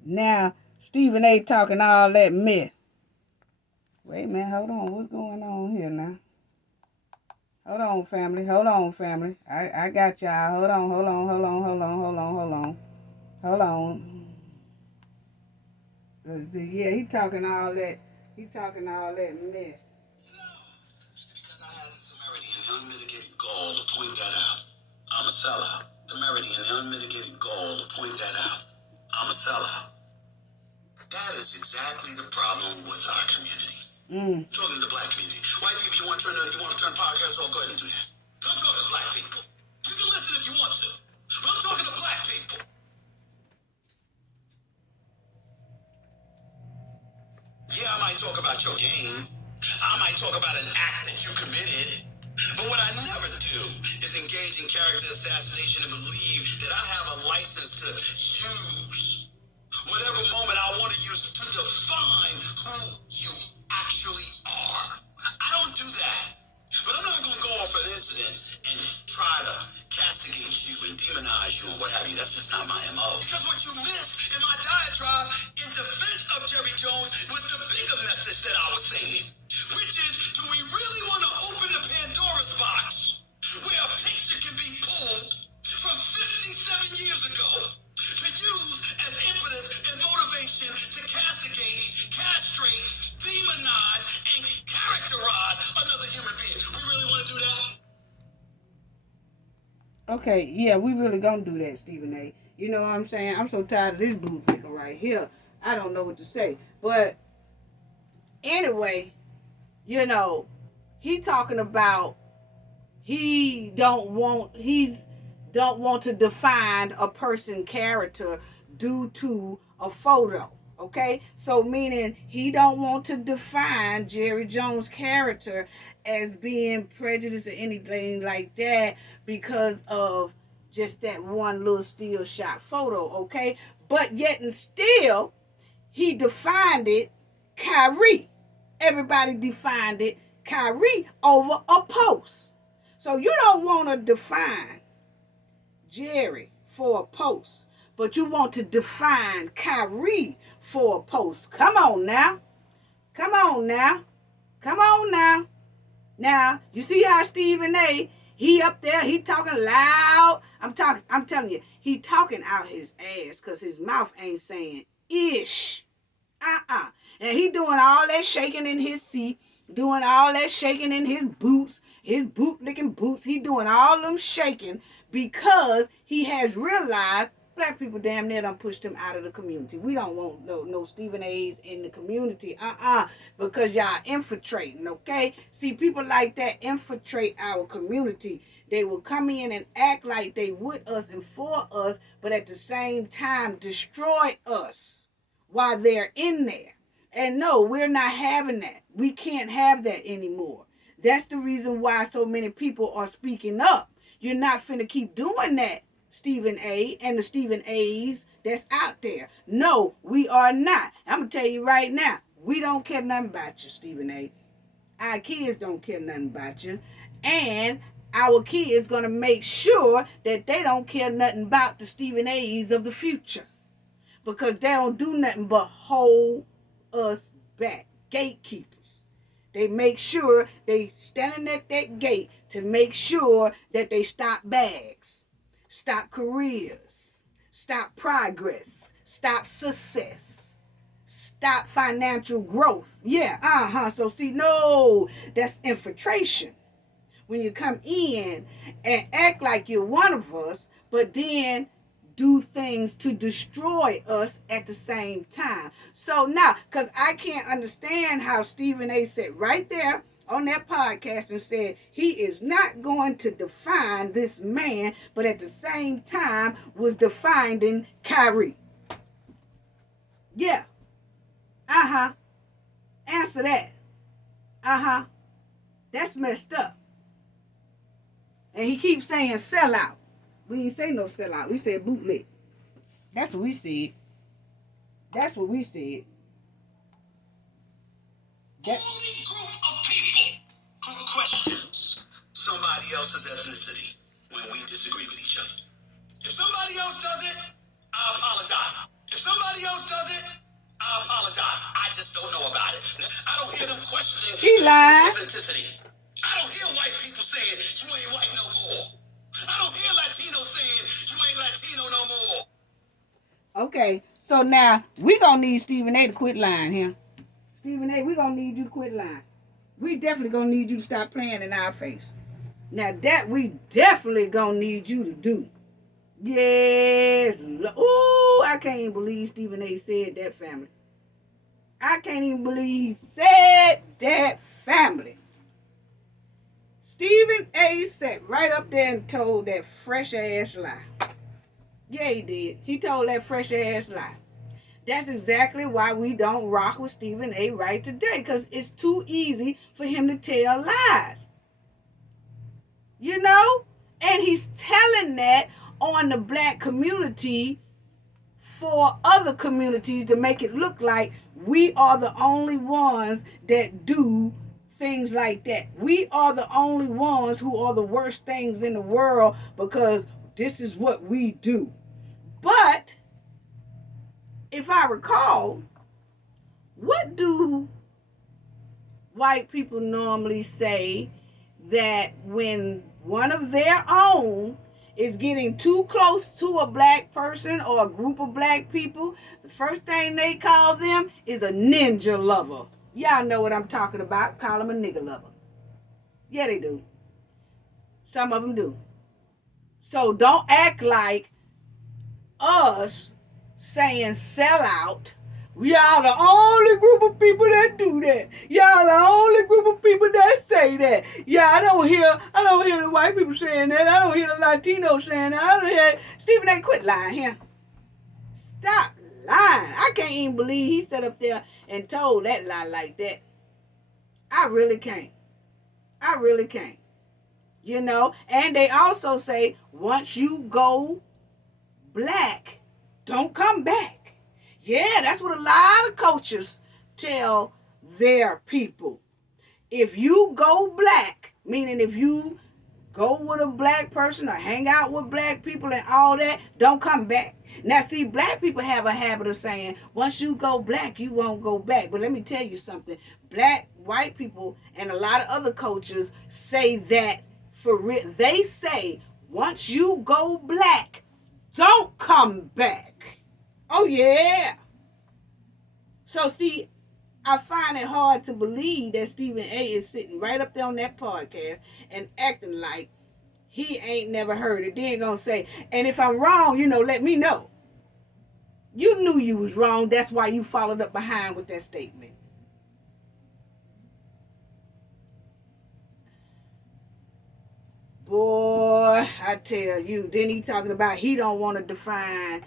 Now, Stephen A. talking all that myth. Wait a minute, hold on. What's going on here now? Hold on, family. Hold on, family. I got y'all. Hold on, hold on, hold on, hold on, hold on, hold on. Hold on. Yeah, he talking all that. He talking all that mess. Because I had the temerity and the unmitigated gall to point that out. I'm a sellout. Temerity and the unmitigated gall to point that out. I'm a sellout. That is exactly the problem with our community. Talking to the black community. White people, you want to turn podcasts off? Go ahead and do that. I'm talking to black people. You can listen if you want to. But I'm talking to black people. Yeah, I might talk about your game. I might talk about an act that you committed. But what I never do is engage in character assassination and believe that I have a license to use whatever moment I want to use to define who you actually are. I don't do that. But I'm not going to go off an incident and try to castigate you and demonize you and what have you. That's just not my MO. Because what you missed in my diatribe in defense of Jerry Jones was the bigger message that I was saying, which is, do we really want to open the Pandora's box where a picture can be pulled from 57 years ago to use as impetus and motivation to castigate, castrate, demonize, and characterize another human being? We really want to do that? Okay, yeah, we really gonna do that, Stephen A. You know what I'm saying? I'm so tired of this blue picker right here. I don't know what to say. But anyway, you know, he talking about he's don't want to define a person's character due to a photo. Okay, so meaning he don't want to define Jerry Jones' character as being prejudiced or anything like that because of just that one little still shot photo. Okay, but yet and still he defined it Kyrie. Everybody defined it Kyrie over a post. So you don't want to define Jerry for a post, but you want to define Kyrie for a post. Come on now. Come on now. Come on now. Now, you see how Stephen A., he up there, he talking loud. I'm telling you, he talking out his ass because his mouth ain't saying ish. And he doing all that shaking in his seat, doing all that shaking in his boots, his boot-licking boots. He doing all them shaking because he has realized black people damn near done pushed him out of the community. We don't want no Stephen A's in the community. Because y'all infiltrating, okay? See, people like that infiltrate our community. They will come in and act like they with us and for us, but at the same time destroy us while they're in there. And no, we're not having that. We can't have that anymore. That's the reason why so many people are speaking up. You're not finna keep doing that, Stephen A. and the Stephen A's that's out there. No, we are not. I'm going to tell you right now, we don't care nothing about you, Stephen A. Our kids don't care nothing about you. And our kids going to make sure that they don't care nothing about the Stephen A's of the future. Because they don't do nothing but hold us back. Gatekeepers. They make sure they standing at that gate to make sure that they stop bags, stop careers, stop progress, stop success, stop financial growth. Yeah, So see, no, that's infiltration. When you come in and act like you're one of us, but then do things to destroy us at the same time. So now, because I can't understand how Stephen A. said right there on that podcast and said he is not going to define this man, but at the same time was defining Kyrie. Yeah. Answer that. That's messed up. And he keeps saying sellout. We ain't say no sellout. We said bootleg. That's what we said. That's what we said. Only group of line. Authenticity. I don't hear white people saying you ain't white no more. I don't hear Latinos saying you ain't Latino no more. Okay, so now we gonna need Stephen A to quit lying here. Stephen A, we gonna need you to quit lying. We definitely gonna need you to stop playing in our face. Now that we definitely gonna need you to do. Yes. Ooh, I can't even believe Stephen A said that, family. I can't even believe he said that, family. Stephen A sat right up there and told that fresh ass lie. Yeah, he did. He told that fresh ass lie. That's exactly why we don't rock with Stephen A right today, because it's too easy for him to tell lies. You know? And he's telling that on the black community for other communities to make it look like we are the only ones that do things like that. We are the only ones who are the worst things in the world because this is what we do. But if I recall, what do white people normally say that when one of their own is getting too close to a black person or a group of black people, the first thing they call them is a ninja lover. Y'all know what I'm talking about. Call them a nigga lover. Yeah, they do. Some of them do. So don't act like us saying sell out. Y'all the only group of people that do that. Y'all the only group of people that say that. Yeah, I don't hear the white people saying that. I don't hear the Latinos saying that. I don't hear Stephen A. Quit lying here. Stop lying. I can't even believe he sat up there and told that lie like that. I really can't. I really can't. You know, and they also say once you go black, don't come back. Yeah, that's what a lot of coaches tell their people. If you go black, meaning if you go with a black person or hang out with black people and all that, don't come back. Now, see, black people have a habit of saying, once you go black, you won't go back. But let me tell you something. Black, white people, and a lot of other coaches say that for real. They say, once you go black, don't come back. Oh, yeah. So, see, I find it hard to believe that Stephen A is sitting right up there on that podcast and acting like he ain't never heard it. Then gonna say, and if I'm wrong, let me know. You knew you was wrong. That's why you followed up behind with that statement. Boy, I tell you. Then he talking about he don't want to define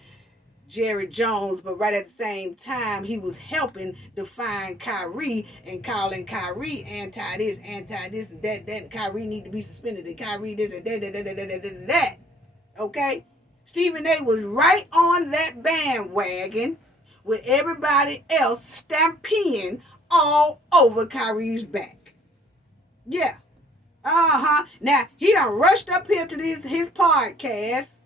Jerry Jones, but right at the same time, he was helping define Kyrie and calling Kyrie anti-this, and that, and Kyrie need to be suspended, and Kyrie this, and that. Okay? Stephen A was right on that bandwagon with everybody else stampeding all over Kyrie's back. Yeah. Now, he done rushed up here to his podcast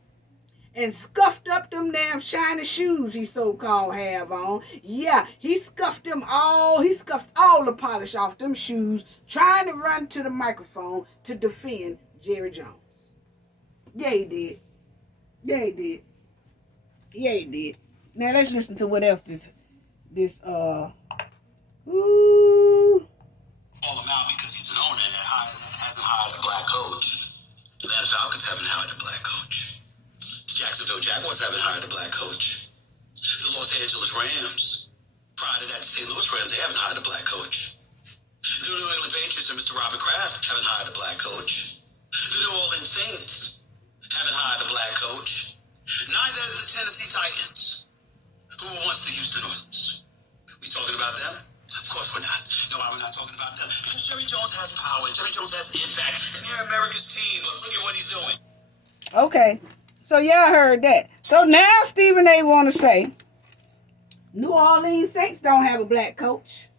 and scuffed up them damn shiny shoes he so-called have on. Yeah, he scuffed all the polish off them shoes, trying to run to the microphone to defend Jerry Jones. Yeah, he did. Yeah, he did. Yeah, he did. Now let's listen to what else this Call him out because he's an owner and hasn't hired a black coach. The Atlanta Falcons haven't hired a black coach. Jacksonville Jaguars haven't hired a black coach. The Los Angeles Rams, prior to that, the St. Louis Rams, they haven't hired a black coach. The New England Patriots and Mr. Robert Kraft haven't hired a black coach. The New Orleans Saints haven't hired a black coach. Neither has the Tennessee Titans, who were once the Houston Oilers. We talking about them? Of course we're not. No, why we're not talking about them? Because Jerry Jones has power, and Jerry Jones has impact, and they're America's team, but look at what he's doing. Okay. So y'all heard that. So now Stephen A want to say New Orleans Saints don't have a black coach.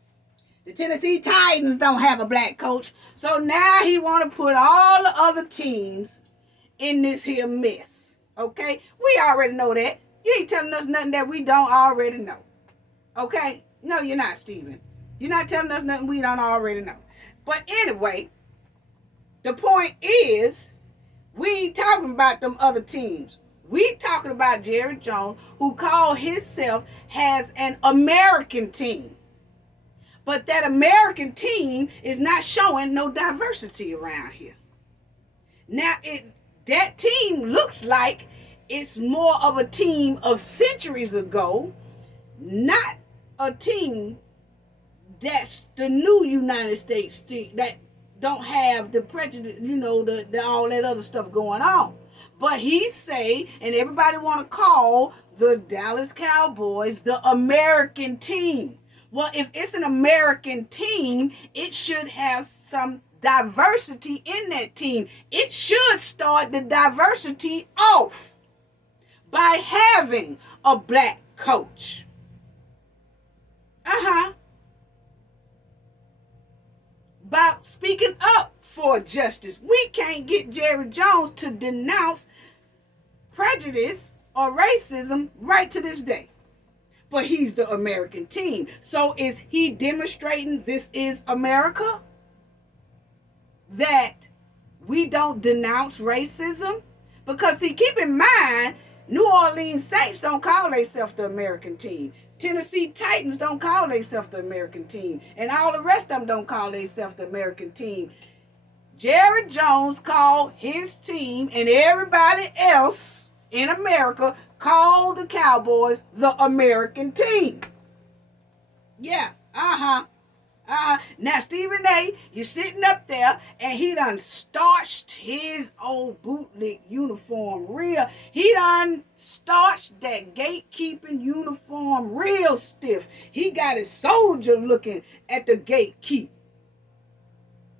The Tennessee Titans don't have a black coach. So now he want to put all the other teams in this here mess. Okay? We already know that. You ain't telling us nothing that we don't already know. Okay? No, you're not, Stephen. You're not telling us nothing we don't already know. But anyway, the point is, we ain't talking about them other teams. We talking about Jerry Jones, who called himself has an American team. But that American team is not showing no diversity around here. Now, that team looks like it's more of a team of centuries ago, not a team that's the new United States team that don't have the prejudice, the all that other stuff going on. But he say, and everybody want to call the Dallas Cowboys the American team. Well, if it's an American team, it should have some diversity in that team. It should start the diversity off by having a black coach. About speaking up for justice. We can't get Jerry Jones to denounce prejudice or racism right to this day. But he's the American team. So is he demonstrating this is America? That we don't denounce racism? Because see, keep in mind, New Orleans Saints don't call themselves the American team. Tennessee Titans don't call themselves the American team. And all the rest of them don't call themselves the American team. Jerry Jones called his team and everybody else in America called the Cowboys the American team. Yeah, Now, Stephen A., you're sitting up there, and he done starched his old bootleg uniform real. He done starched that gatekeeping uniform real stiff. He got his soldier looking at the gatekeep.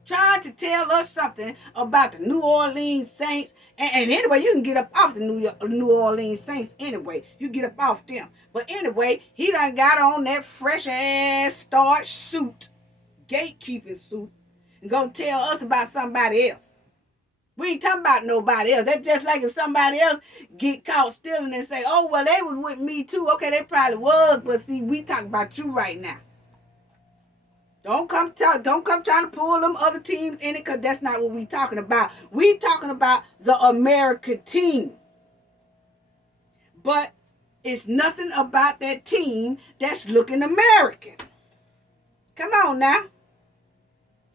Trying to tell us something about the New Orleans Saints. And anyway, you can get up off the New Orleans Saints anyway. You get up off them. But anyway, he done got on that fresh-ass starched suit, gatekeeping suit, and gonna tell us about somebody else. We ain't talking about nobody else. That's just like if somebody else get caught stealing and say, oh, well, they was with me too. Okay, they probably was, but see, we talking about you right now. Don't come trying to pull them other teams in it, because that's not what we talking about. We talking about the American team. But it's nothing about that team that's looking American. Come on now.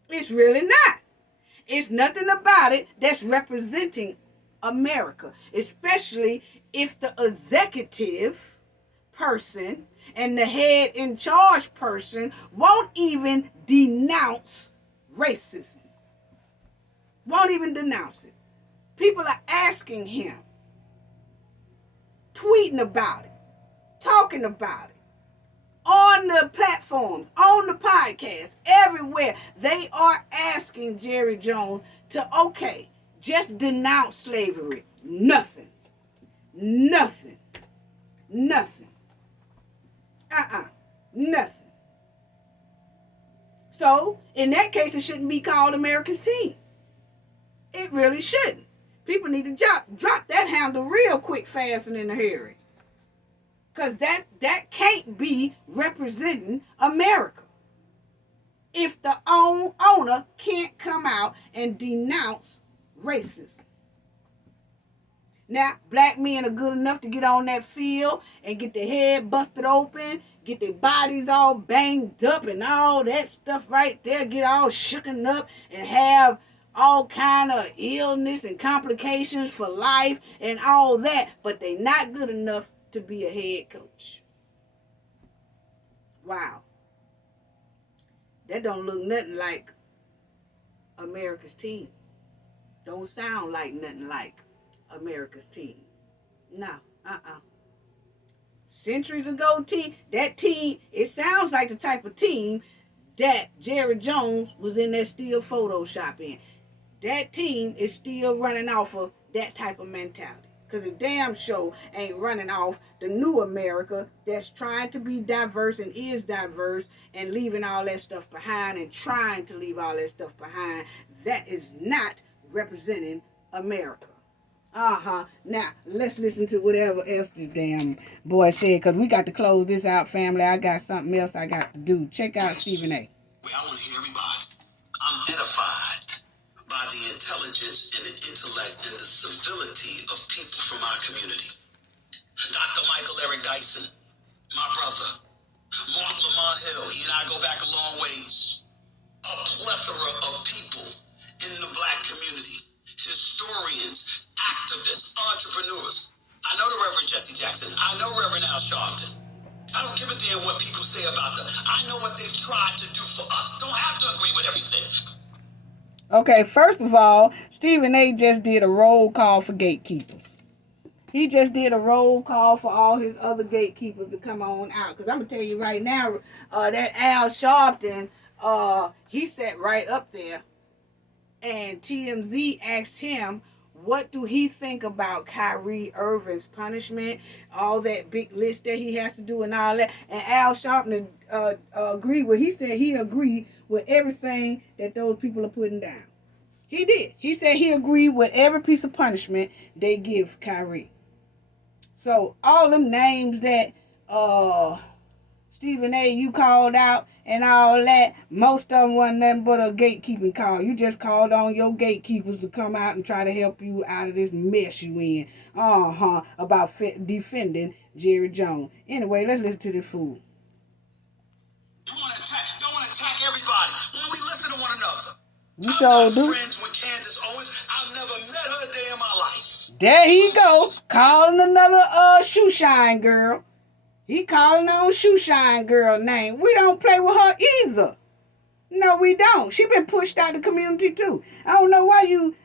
It's really not. It's nothing about it that's representing America, especially if the executive person and the head in charge person won't even denounce racism. Won't even denounce it. People are asking him, tweeting about it, talking about it, on the platforms, on the podcast, everywhere. They are asking Jerry Jones to, okay, just denounce slavery. Nothing. Nothing. So, in that case, it shouldn't be called American team. It really shouldn't. People need to drop that handle real quick, fast, and in a hurry. Because that can't be representing America. If the owner can't come out and denounce racism. Now, black men are good enough to get on that field and get their head busted open, get their bodies all banged up and all that stuff right there, get all shooken up and have all kind of illness and complications for life and all that, but they not good enough to be a head coach. Wow. That don't look nothing like America's team. Don't sound like nothing like America's team. No, Centuries ago that team, it sounds like the type of team that Jerry Jones was in that still Photoshop in. That team is still running off of that type of mentality. Because the damn show ain't running off the new America that's trying to be diverse and is diverse and leaving all that stuff behind and trying to leave all that stuff behind. That is not representing America. Now, let's listen to whatever else this damn boy said, because we got to close this out, family. I got something else I got to do. Check out Stephen A. I want to hear everybody. I'm care what people say about them. I know what they've tried to do for us. Don't have to agree with everything. Okay, first of all, Stephen A. just did a roll call for gatekeepers. He just did a roll call for all his other gatekeepers to come on out. Because I'm going to tell you right now, that Al Sharpton, he sat right up there. And TMZ asked him, what do he think about Kyrie Irving's punishment, all that big list that he has to do and all that. And Al Sharpton agreed with, he said he agreed with everything that those people are putting down. He did. He said he agreed with every piece of punishment they give Kyrie. So all them names that Stephen A. you called out and all that, most of them wasn't nothing but a gatekeeping call. You just called on your gatekeepers to come out and try to help you out of this mess you in. About defending Jerry Jones. Anyway, let's listen to this fool. You want to attack everybody when we listen to one another. We sure do. Friends with Candace Owens. I've never met her a day in my life. There he go, calling another shoe shine girl. He calling on shoe shine girl name. We don't play with her either. No, we don't. She been pushed out of the community too. I don't know why you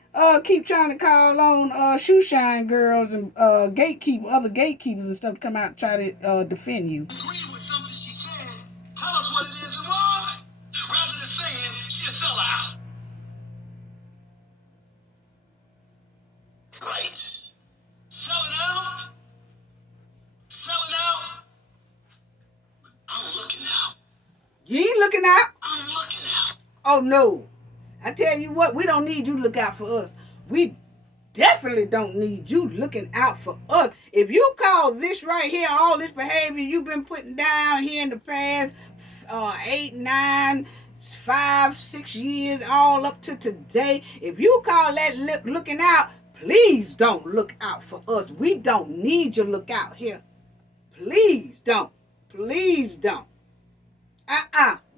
keep trying to call on shoe shine girls and other gatekeepers and stuff to come out and try to defend you. Agree with something she said. Tell us what it is and why. Rather than saying she a sellout. Right? Selling out. Selling out. I'm looking out. You ain't looking out? I'm looking out. Oh no. I tell you what, we don't need you to look out for us. We definitely don't need you looking out for us. If you call this right here, all this behavior you've been putting down here in the past 8, 9, 5, 6 years, all up to today, if you call that looking out, please don't look out for us. We don't need your look out here. Please don't. Please don't.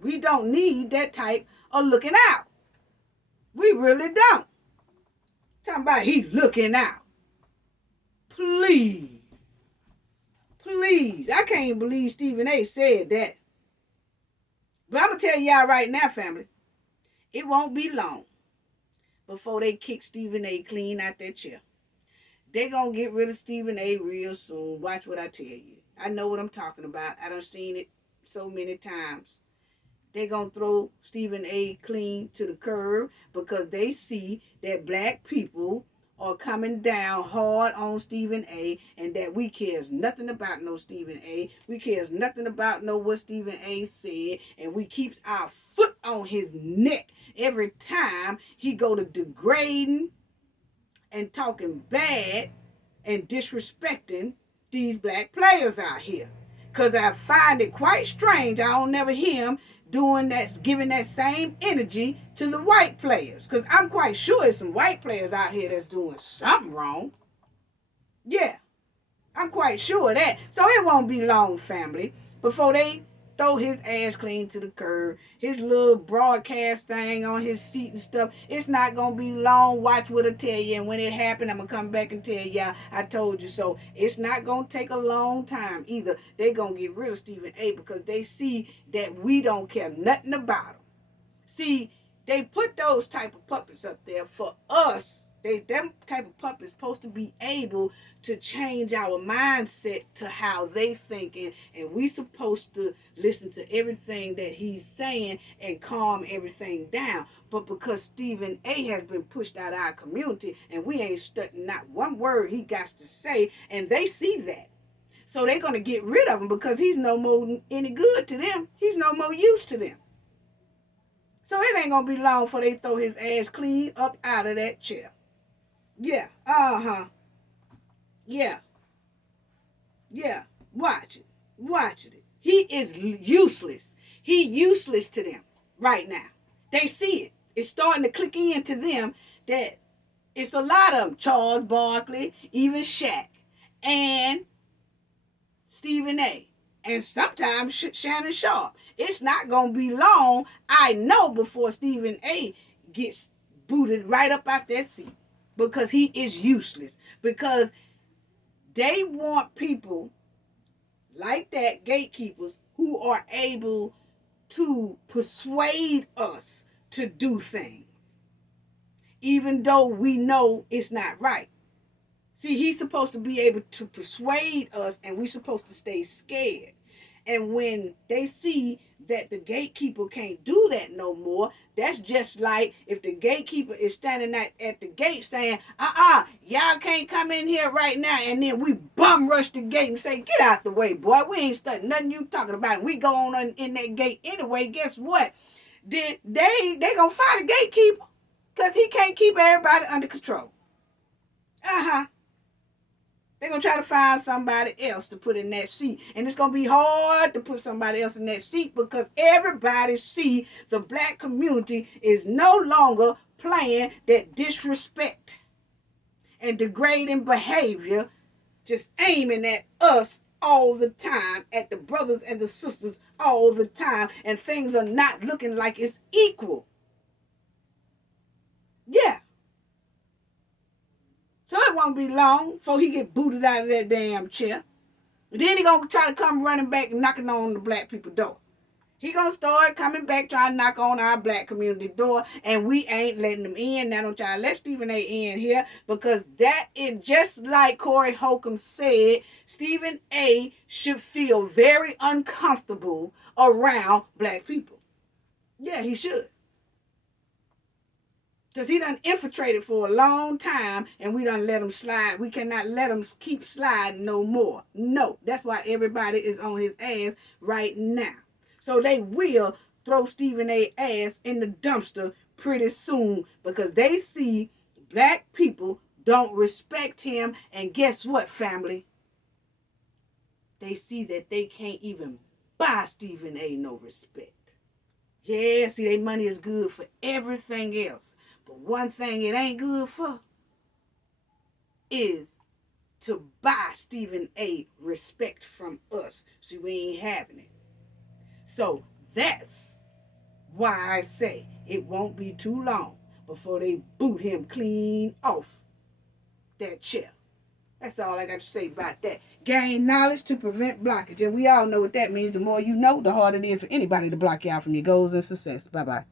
We don't need that type of looking out. We really don't. Talking about he looking out. Please. Please. I can't believe Stephen A. said that. But I'm going to tell y'all right now, family, it won't be long before they kick Stephen A. clean out that chair. They going to get rid of Stephen A. real soon. Watch what I tell you. I know what I'm talking about. I done seen it so many times. They going to throw Stephen A. clean to the curb because they see that black people are coming down hard on Stephen A. and that we cares nothing about no Stephen A. We cares nothing about no what Stephen A. said, and we keeps our foot on his neck every time he go to degrading and talking bad and disrespecting these black players out here. Because I find it quite strange. I don't never hear him doing that, giving that same energy to the white players. Because I'm quite sure there's some white players out here that's doing something wrong. Yeah, I'm quite sure of that. So it won't be long, family, before they throw his ass clean to the curb. His little broadcast thing on his seat and stuff. It's not going to be long. Watch what I tell you. And when it happens, I'm going to come back and tell y'all I told you so. It's not going to take a long time either. They're going to get rid of Stephen A. because they see that we don't care nothing about him. See, they put those type of puppets up there for us. Them type of puppets supposed to be able to change our mindset to how they thinking, and we supposed to listen to everything that he's saying and calm everything down. But because Stephen A. has been pushed out of our community and we ain't studying not one word he got to say, and they see that. So they're going to get rid of him because he's no more any good to them. He's no more use to them. So it ain't going to be long before they throw his ass clean up out of that chair. Yeah, Yeah. Watch it. He is useless. He useless to them right now. They see it. It's starting to click into them that it's a lot of them. Charles Barkley, even Shaq, and Stephen A. And sometimes Shannon Sharp. It's not going to be long, I know, before Stephen A. gets booted right up out that seat. Because he is useless. Because they want people like that, gatekeepers who are able to persuade us to do things, even though we know it's not right. See, he's supposed to be able to persuade us, and we're supposed to stay scared. And when they see that the gatekeeper can't do that no more, that's just like if the gatekeeper is standing at the gate saying, y'all can't come in here right now, and then we bum rush the gate and say, get out the way, boy, we ain't studying nothing you talking about, and we go on in that gate anyway. Guess what? Then they gonna fire the gatekeeper, because he can't keep everybody under control. They're going to try to find somebody else to put in that seat. And it's going to be hard to put somebody else in that seat, because everybody see the black community is no longer playing that disrespect and degrading behavior, just aiming at us all the time, at the brothers and the sisters all the time, and things are not looking like it's equal. Yeah. So it won't be long before he get booted out of that damn chair. And then he gonna try to come running back and knocking on the black people door. He gonna start coming back trying to knock on our black community door, and we ain't letting them in. Now don't y'all let Stephen A. in here, because that is just like Corey Holcomb said, Stephen A. should feel very uncomfortable around black people. Yeah, he should. Because he done infiltrated for a long time, and we done let him slide. We cannot let him keep sliding no more. No, that's why everybody is on his ass right now. So they will throw Stephen A. ass in the dumpster pretty soon, because they see black people don't respect him. And guess what, family? They see that they can't even buy Stephen A. no respect. Yeah, see, their money is good for everything else. But one thing it ain't good for is to buy Stephen A. respect from us. See, we ain't having it. So that's why I say it won't be too long before they boot him clean off that chair. That's all I got to say about that. Gain knowledge to prevent blockage. And we all know what that means. The more you know, the harder it is for anybody to block you out from your goals and success. Bye-bye.